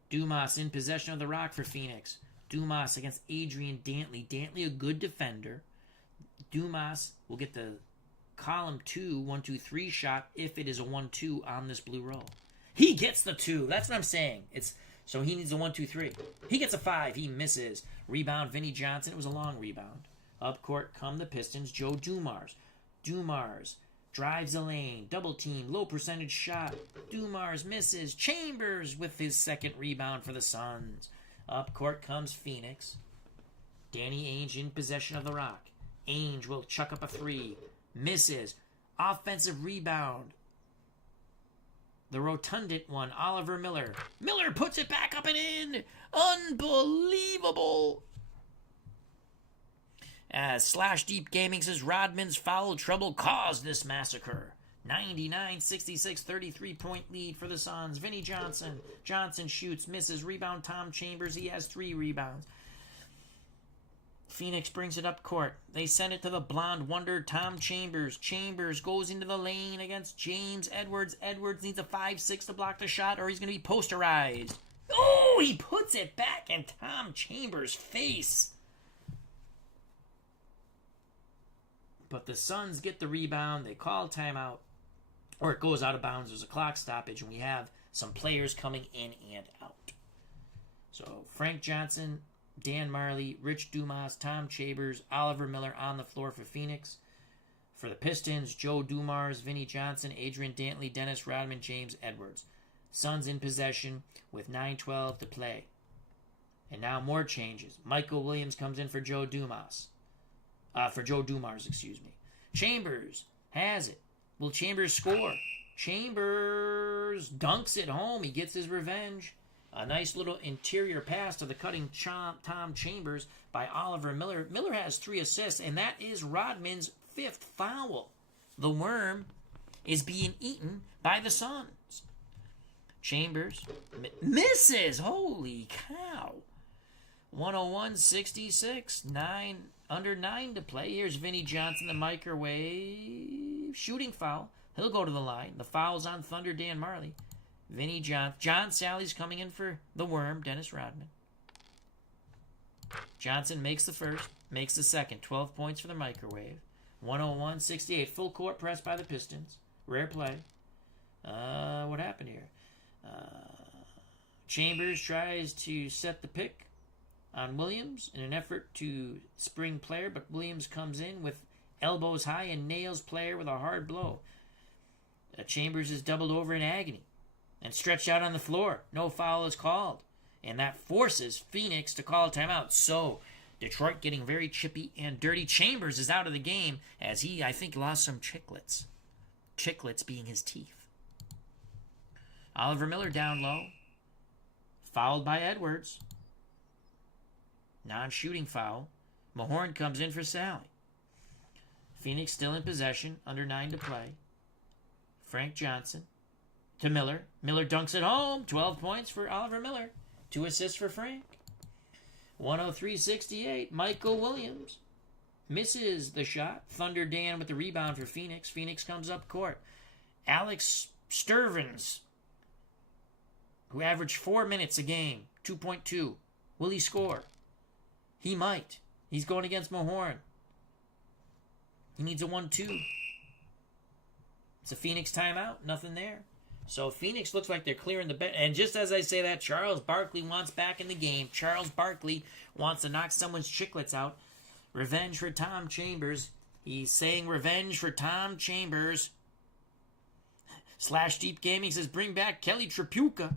Dumas in possession of the rock for Phoenix. Dumas against Adrian Dantley. Dantley, a good defender. Dumas will get the column 2, 1-2-3 shot if it is a 1-2 on this blue roll. He gets the 2. That's what I'm saying. So he needs a 1-2-3. He gets a 5. He misses. Rebound, Vinnie Johnson. It was a long rebound. Up court come the Pistons. Joe Dumars. Dumars drives the lane. Double team. Low percentage shot. Dumars misses. Chambers with his second rebound for the Suns. Up court comes Phoenix. Danny Ainge in possession of the rock. Ainge will chuck up a 3. Misses. Offensive rebound. The rotundant one, Oliver Miller. Miller puts it back up and in. Unbelievable. As Slash Deep Gaming says, Rodman's foul trouble caused this massacre. 99-66, 33-point lead for the Suns. Vinnie Johnson. Johnson shoots, misses. Rebound, Tom Chambers. He has 3 rebounds. Phoenix brings it up court. They send it to the blonde wonder, Tom Chambers. Chambers goes into the lane against James Edwards. Edwards needs a 5-6 to block the shot, or he's going to be posterized. Oh, he puts it back in Tom Chambers' face. But the Suns get the rebound. They call timeout, or it goes out of bounds. There's a clock stoppage, and we have some players coming in and out. So Frank Johnson, Dan Marley, Rich Dumas, Tom Chambers, Oliver Miller on the floor for Phoenix. For the Pistons, Joe Dumars, Vinnie Johnson, Adrian Dantley, Dennis Rodman, James Edwards. Suns in possession with 9:12 to play. And now more changes. Michael Williams comes in for Joe Dumars. Chambers has it. Will Chambers score? Chambers dunks it home. He gets his revenge. A nice little interior pass to the cutting Tom Chambers by Oliver Miller. Miller has 3 assists, and that is Rodman's 5th foul. The worm is being eaten by the Suns. Chambers misses. Holy cow. 101-66. Under 9 to play. Here's Vinnie Johnson, the microwave. Shooting foul. He'll go to the line. The foul's on Thunder, Dan Marley. Vinnie John Sally's coming in for the worm, Dennis Rodman. Johnson makes the first, makes the second. 12 points for the microwave. 101-68. Full court press by the Pistons. Rare play. What happened here? Chambers tries to set the pick on Williams in an effort to spring player, but Williams comes in with elbows high and nails player with a hard blow. Chambers is doubled over in agony and stretched out on the floor. No foul is called. And that forces Phoenix to call a timeout. So, Detroit getting very chippy and dirty. Chambers is out of the game as he, I think, lost some chiclets. Chiclets being his teeth. Oliver Miller down low. Fouled by Edwards. Non-shooting foul. Mahorn comes in for Sally. Phoenix still in possession. Under 9 to play. Frank Johnson to Miller. Miller dunks it home. 12 points for Oliver Miller. 2 assists for Frank. 103-68. Michael Williams misses the shot. Thunder Dan with the rebound for Phoenix. Phoenix comes up court. Alex Sturvins, who averaged 4 minutes a game, 2.2. Will he score? He might. He's going against Mahorn. He needs a 1-2. It's a Phoenix timeout. Nothing there. So Phoenix looks like they're clearing the bench. And just as I say that, Charles Barkley wants back in the game. Charles Barkley wants to knock someone's chiclets out. Revenge for Tom Chambers. He's saying revenge for Tom Chambers. Slash Deep Gaming says bring back Kelly Tripucka.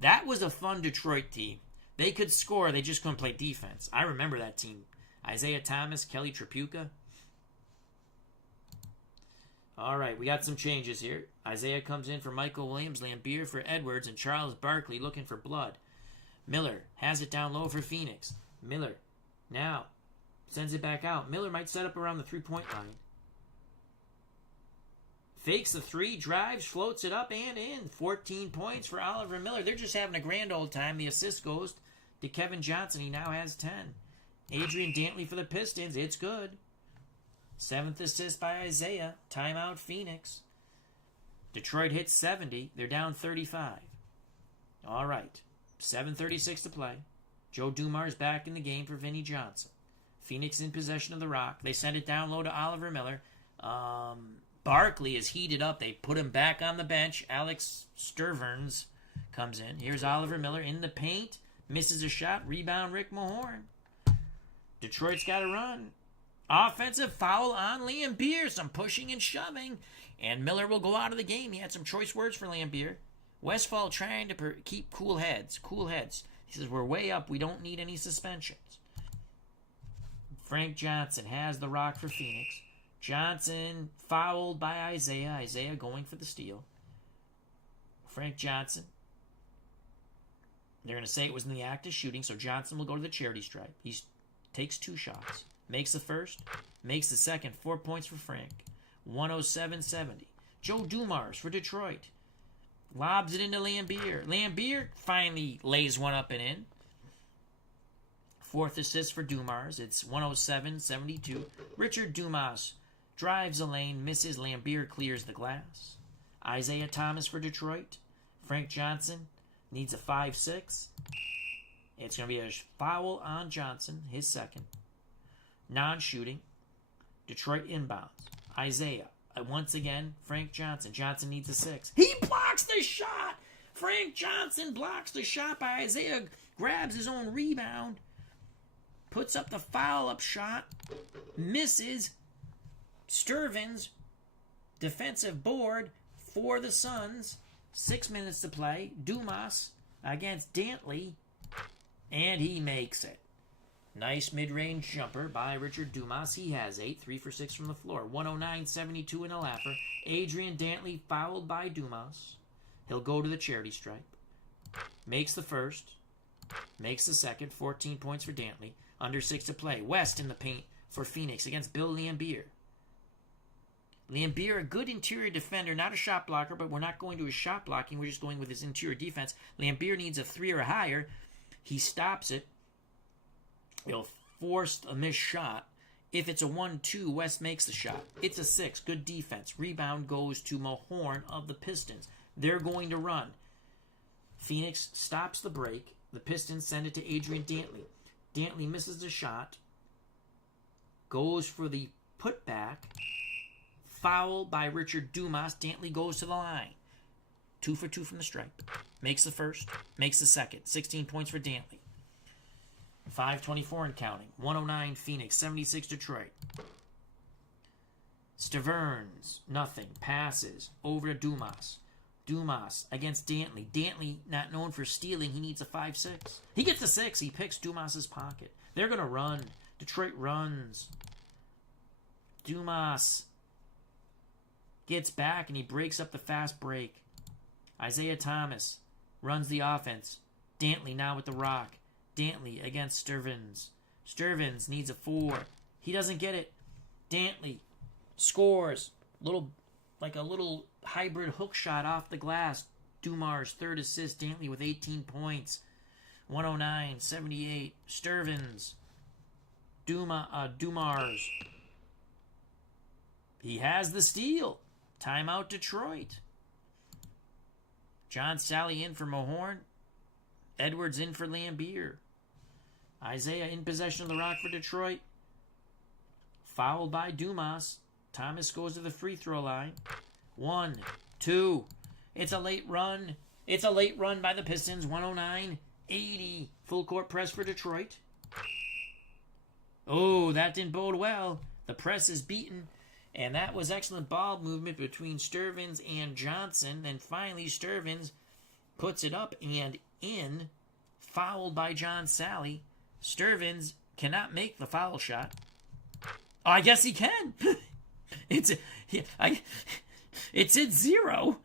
That was a fun Detroit team. They could score. They just couldn't play defense. I remember that team. Isaiah Thomas, Kelly Tripucka. All right, we got some changes here. Isaiah comes in for Michael Williams, Lambeer for Edwards, and Charles Barkley looking for blood. Miller has it down low for Phoenix. Miller now sends it back out. Miller might set up around the three-point line. Fakes the three, drives, floats it up and in. 14 points for Oliver Miller. They're just having a grand old time. The assist goes to Kevin Johnson. He now has 10. Adrian Dantley for the Pistons. It's good. 7th assist by Isaiah. Timeout Phoenix. Detroit hits 70. They're down 35. All right. 7:36 to play. Joe Dumars back in the game for Vinnie Johnson. Phoenix in possession of the rock. They send it down low to Oliver Miller. Barkley is heated up. They put him back on the bench. Alex Sturverns comes in. Here's Oliver Miller in the paint. Misses a shot. Rebound Rick Mahorn. Detroit's got to run. Offensive foul on Lambeer. Some pushing and shoving. And Miller will go out of the game. He had some choice words for Lambeer. Westfall trying to keep cool heads. Cool heads. He says, we're way up. We don't need any suspensions. Frank Johnson has the rock for Phoenix. Johnson fouled by Isaiah. Isaiah going for the steal. Frank Johnson. They're going to say it was in the act of shooting, so Johnson will go to the charity stripe. He takes 2 shots. Makes the first. Makes the second. 4 points for Frank. 107-70. Joe Dumars for Detroit. Lobs it into Lambeer. Lambeer finally lays one up and in. 4th assist for Dumars. It's 107-72. Richard Dumas drives a lane, misses. Lambeer clears the glass. Isaiah Thomas for Detroit. Frank Johnson needs a 5-6. It's going to be a foul on Johnson, his second. Non-shooting. Detroit inbounds. Isaiah. Once again, Frank Johnson. Johnson needs a 6. He blocks the shot! Frank Johnson blocks the shot by Isaiah. Grabs his own rebound. Puts up the foul-up shot. Misses. Sturvins. Defensive board for the Suns. 6 minutes to play. Dumas against Dantley. And he makes it. Nice mid-range jumper by Richard Dumas. He has 8. 3 for 6 from the floor. 109-72 in a lapper. Adrian Dantley fouled by Dumas. He'll go to the charity stripe. Makes the first. Makes the second. 14 points for Dantley. Under 6 to play. West in the paint for Phoenix against Bill Lambeer. Lambeer, a good interior defender, not a shot blocker, but we're not going to his shot blocking. We're just going with his interior defense. Lambeer needs a 3 or higher. He stops it. He'll force a missed shot. If it's a 1-2, West makes the shot. It's a 6. Good defense. Rebound goes to Mahorn of the Pistons. They're going to run. Phoenix stops the break. The Pistons send it to Adrian Dantley. Dantley misses the shot. Goes for the putback. Foul by Richard Dumas. Dantley goes to the line. 2 for 2 from the stripe. Makes the first. Makes the second. 16 points for Dantley. 5:24 and counting. 109 Phoenix. 76 Detroit. Staverns. Nothing. Passes. Over to Dumas. Dumas against Dantley. Dantley, not known for stealing. He needs a 5-6. He gets a 6. He picks Dumas's pocket. They're going to run. Detroit runs. Dumas gets back and he breaks up the fast break. Isaiah Thomas runs the offense. Dantley now with the rock. Dantley against Sturvins. Sturvins needs a 4. He doesn't get it. Dantley scores. Like a little hybrid hook shot off the glass. Dumars, 3rd assist. Dantley with 18 points. 109-78. Sturvins. Dumars. He has the steal. Timeout Detroit. John Sally in for Mahorn. Edwards in for Lambeer. Isaiah in possession of the rock for Detroit. Fouled by Dumas. Thomas goes to the free throw line. 1, 2. It's a late run. It's a late run by the Pistons. 109-80. Full court press for Detroit. Oh, that didn't bode well. The press is beaten. And that was excellent ball movement between Sturvins and Johnson. Then finally Sturvins puts it up and in. Fouled by John Sally. Sturvins cannot make the foul shot. Oh, I guess he can. It's at 0.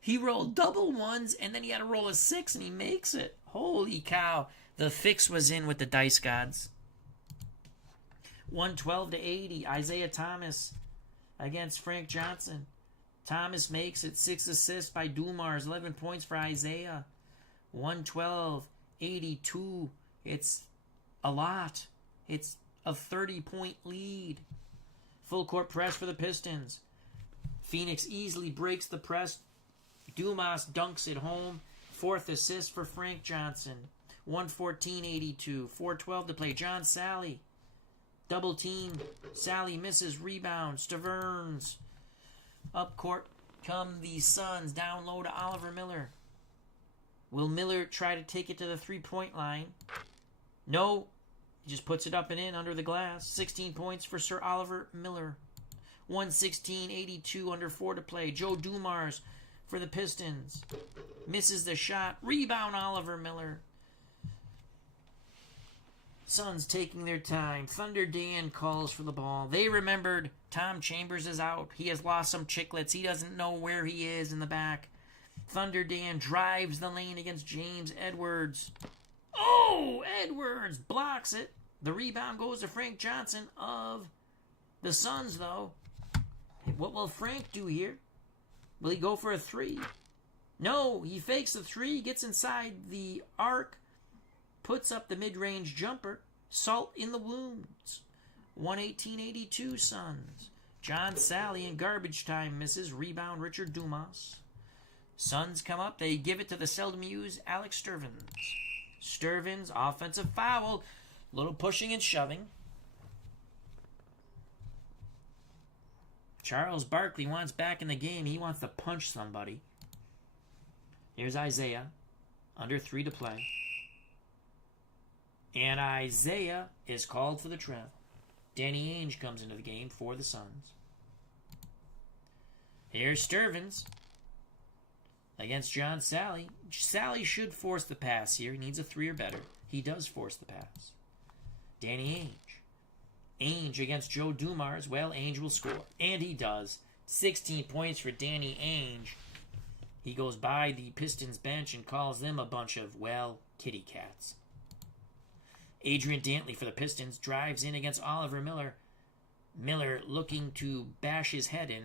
He rolled double ones, and then he had to roll a 6, and he makes it. Holy cow. The fix was in with the dice gods. 112-80. Isaiah Thomas against Frank Johnson. Thomas makes it. 6 assists by Dumars. 11 points for Isaiah. 112-82. It's a lot. It's a 30-point lead. Full court press for the Pistons. Phoenix easily breaks the press. Dumas dunks it home. 4th assist for Frank Johnson. 114-82. 4:12 to play. John Sally. Double team. Sally misses. Rebound. Staverns. Up court come the Suns. Down low to Oliver Miller. Will Miller try to take it to the 3-point line? No. He just puts it up and in under the glass. 16 points for Sir Oliver Miller. 116-82 under 4 to play. Joe Dumars for the Pistons. Misses the shot. Rebound Oliver Miller. Suns taking their time. Thunder Dan calls for the ball. They remembered Tom Chambers is out. He has lost some chiclets. He doesn't know where he is in the back. Thunder Dan drives the lane against James Edwards. Oh, Edwards blocks it. The rebound goes to Frank Johnson of the Suns, though. What will Frank do here? Will he go for a 3? No, he fakes the 3, gets inside the arc, puts up the mid-range jumper. Salt in the wounds. 118-82 Suns. John Sally in garbage time misses. Rebound Richard Dumas. Suns come up. They give it to the seldom used Alex Sturvins. Sturvins, offensive foul. Little pushing and shoving. Charles Barkley wants back in the game. He wants to punch somebody. Here's Isaiah. Under 3 to play. And Isaiah is called for the travel. Danny Ainge comes into the game for the Suns. Here's Sturvins against John Sally. Sally should force the pass here. He needs a 3 or better. He does force the pass. Danny Ainge. Ainge against Joe Dumars. Well, Ainge will score. And he does. 16 points for Danny Ainge. He goes by the Pistons bench and calls them a bunch of, well, kitty cats. Adrian Dantley for the Pistons drives in against Oliver Miller. Miller looking to bash his head in.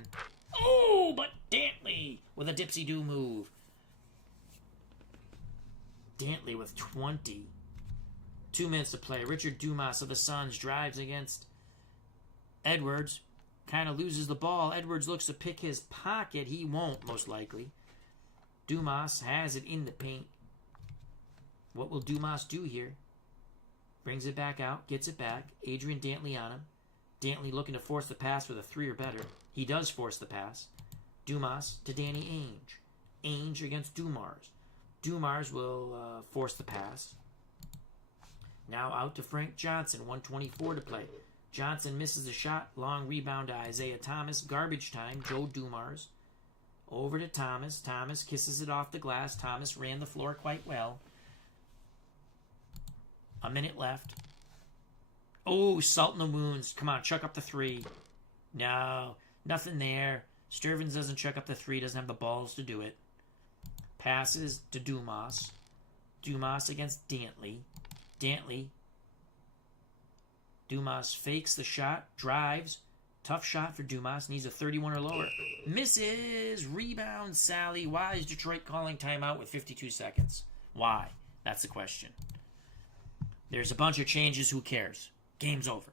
Oh, but Dantley with a dipsy-do move. Dantley with 20. 2 minutes to play. Richard Dumas of the Suns drives against Edwards. Kind of loses the ball. Edwards looks to pick his pocket. He won't, most likely. Dumas has it in the paint. What will Dumas do here? Brings it back out. Gets it back. Adrian Dantley on him. Dantley looking to force the pass with a 3 or better. He does force the pass. Dumas to Danny Ainge. Ainge against Dumars. Dumars will force the pass. Now out to Frank Johnson. 1:24 to play. Johnson misses the shot. Long rebound to Isaiah Thomas. Garbage time. Joe Dumars. Over to Thomas. Thomas kisses it off the glass. Thomas ran the floor quite well. A minute left. Oh, salt in the wounds. Come on, chuck up the 3. No, nothing there. Sturvins doesn't chuck up the 3. Doesn't have the balls to do it. Passes to Dumas. Dumas against Dantley. Dantley. Dumas fakes the shot. Drives. Tough shot for Dumas. Needs a 31 or lower. Misses. Rebound Sally. Why is Detroit calling timeout with 52 seconds? Why? That's the question. There's a bunch of changes. Who cares? Game's over.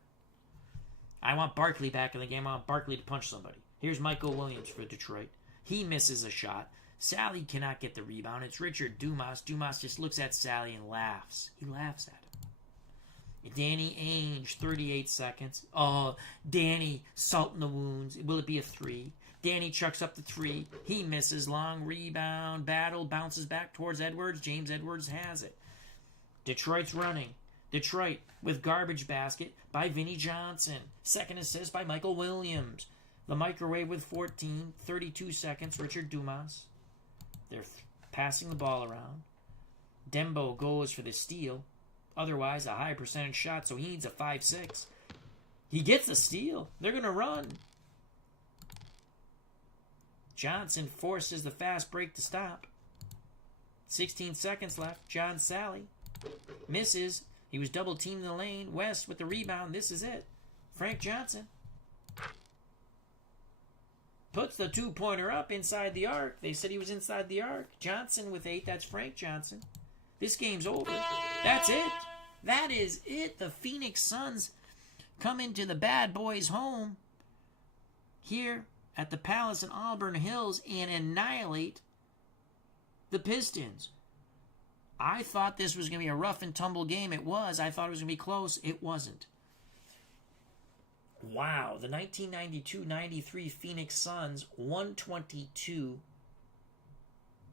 I want Barkley back in the game. I want Barkley to punch somebody. Here's Michael Williams for Detroit. He misses a shot. Sally cannot get the rebound. It's Richard Dumas. Dumas just looks at Sally and laughs. He laughs at him. Danny Ainge, 38 seconds. Oh, Danny, salt in the wounds. Will it be a 3? Danny chucks up the three. He misses. Long rebound. Battle. Bounces back towards Edwards. James Edwards has it. Detroit's running. Detroit with garbage basket by Vinnie Johnson. Second assist by Michael Williams. The microwave with 14. 32 seconds. Richard Dumas. They're passing the ball around. Dembo goes for the steal. Otherwise, a high percentage shot, so he needs a 5-6. He gets a steal. They're going to run. Johnson forces the fast break to stop. 16 seconds left. John Sally misses. He was double teamed in the lane. West with the rebound. This is it. Frank Johnson puts the two-pointer up inside the arc. They said he was inside the arc. Johnson with 8. That's Frank Johnson. This game's over. That's it. That is it. The Phoenix Suns come into the bad boys' home here at the Palace in Auburn Hills and annihilate the Pistons. I thought this was going to be a rough and tumble game. It was. I thought it was going to be close. It wasn't. Wow. The 1992-93 Phoenix Suns, 122.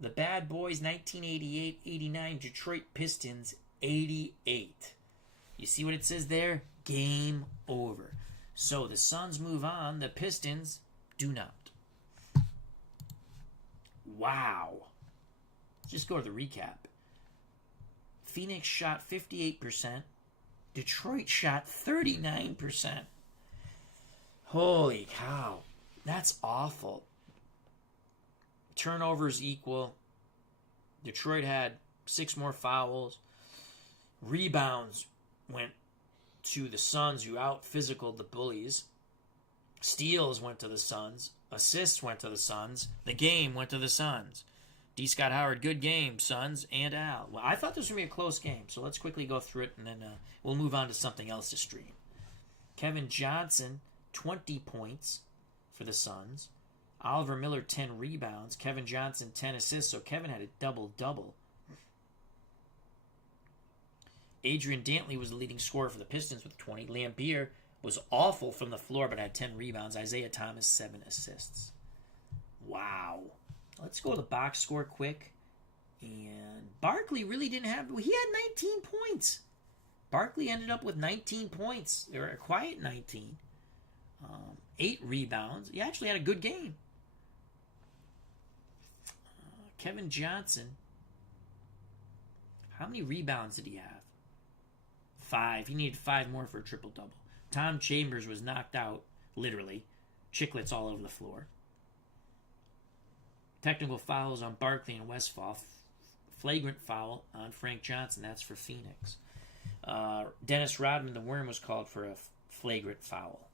The Bad Boys, 1988-89 Detroit Pistons, 88. You see what it says there? Game over. So the Suns move on. The Pistons do not. Wow. Let's just go to the recap. Phoenix shot 58%. Detroit shot 39%. Holy cow. That's awful. Turnovers equal. Detroit had 6 more fouls. Rebounds went to the Suns, who out-physicaled the Bullies. Steals went to the Suns. Assists went to the Suns. The game went to the Suns. D. Scott Howard, good game, Suns and Al. Well, I thought this was going to be a close game, so let's quickly go through it, and then we'll move on to something else to stream. Kevin Johnson, 20 points for the Suns. Oliver Miller, 10 rebounds. Kevin Johnson, 10 assists, so Kevin had a double-double. Adrian Dantley was the leading scorer for the Pistons with 20. Lambier was awful from the floor, but had 10 rebounds. Isaiah Thomas, 7 assists. Wow. Let's go to the box score quick. And Barkley really didn't have... He had 19 points. Barkley ended up with 19 points. They were a quiet 19. 8 rebounds. He actually had a good game. Kevin Johnson. How many rebounds did he have? 5. He needed 5 more for a triple-double. Tom Chambers was knocked out, literally. Chiclets all over the floor. Technical fouls on Barkley and Westphal. Flagrant foul on Frank Johnson. That's for Phoenix. Dennis Rodman, the Worm, was called for a flagrant foul.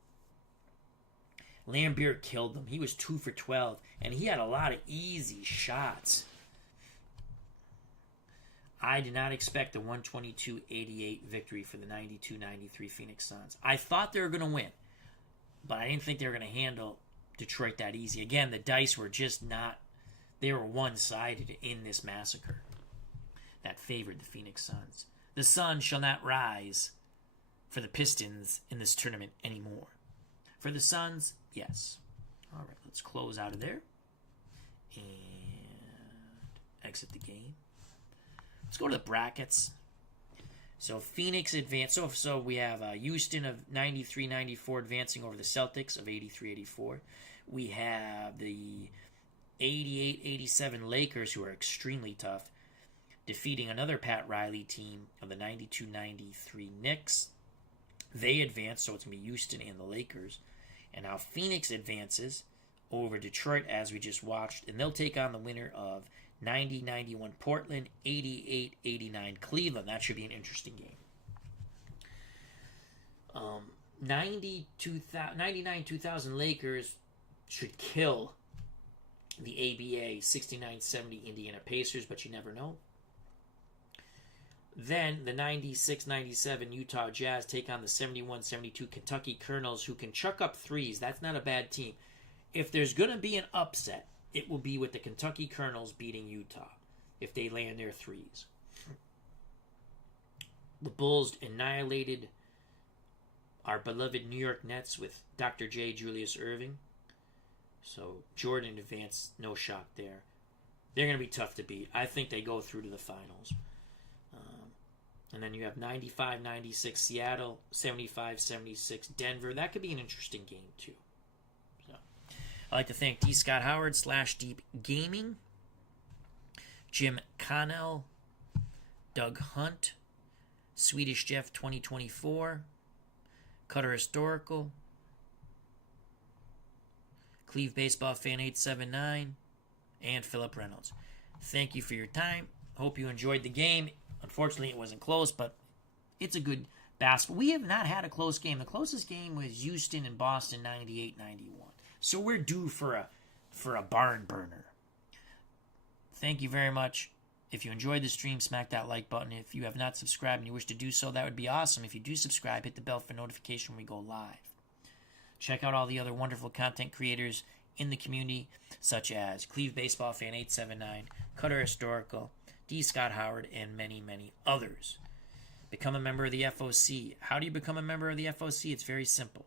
Lambier killed them. He was 2 for 12, and he had a lot of easy shots. I did not expect a 122-88 victory for the 92-93 Phoenix Suns. I thought they were going to win, but I didn't think they were going to handle Detroit that easy. Again, the dice were just not... They were one-sided in this massacre that favored the Phoenix Suns. The sun shall not rise for the Pistons in this tournament anymore. For the Suns, yes. All right, let's close out of there and exit the game. Let's go to the brackets. So Phoenix advanced. So we have Houston of 93-94 advancing over the Celtics of 83-84. We have the 88-87 Lakers, who are extremely tough, defeating another Pat Riley team of the 92-93 Knicks. They advance, so it's going to be Houston and the Lakers. And now Phoenix advances over Detroit, as we just watched, and they'll take on the winner of 90-91 Portland, 88-89 Cleveland. That should be an interesting game. 99-2000 Lakers should kill the ABA 69-70 Indiana Pacers, but you never know. Then the 96-97 Utah Jazz take on the 71-72 Kentucky Colonels, who can chuck up threes. That's not a bad team. If there's going to be an upset, it will be with the Kentucky Colonels beating Utah if they land their threes. The Bulls annihilated our beloved New York Nets with Dr. J. Julius Erving. So Jordan advanced, no shock there. They're going to be tough to beat. I think they go through to the finals. And then you have 95-96 Seattle, 75-76 Denver. That could be an interesting game too. So, I'd like to thank D. Scott Howard / Deep Gaming, Jim Connell, Doug Hunt, Swedish Jeff 2024, Cutter Historical, Cleve Baseball Fan 879, and Philip Reynolds. Thank you for your time. Hope you enjoyed the game. Unfortunately, it wasn't close, but it's a good basketball. We have not had a close game. The closest game was Houston and Boston 98-91. So we're due for a barn burner. Thank you very much. If you enjoyed the stream, smack that like button. If you have not subscribed and you wish to do so, that would be awesome. If you do subscribe, hit the bell for notification when we go live. Check out all the other wonderful content creators in the community, such as Cleve Baseball Fan 879, Cutter Historical, D. Scott Howard, and many, many others. Become a member of the FOC. How do you become a member of the FOC? It's very simple.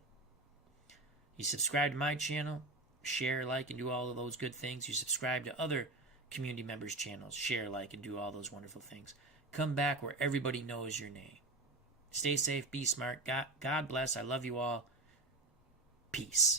You subscribe to my channel, share, like, and do all of those good things. You subscribe to other community members' channels, share, like, and do all those wonderful things. Come back where everybody knows your name. Stay safe, be smart. God bless. I love you all. Peace.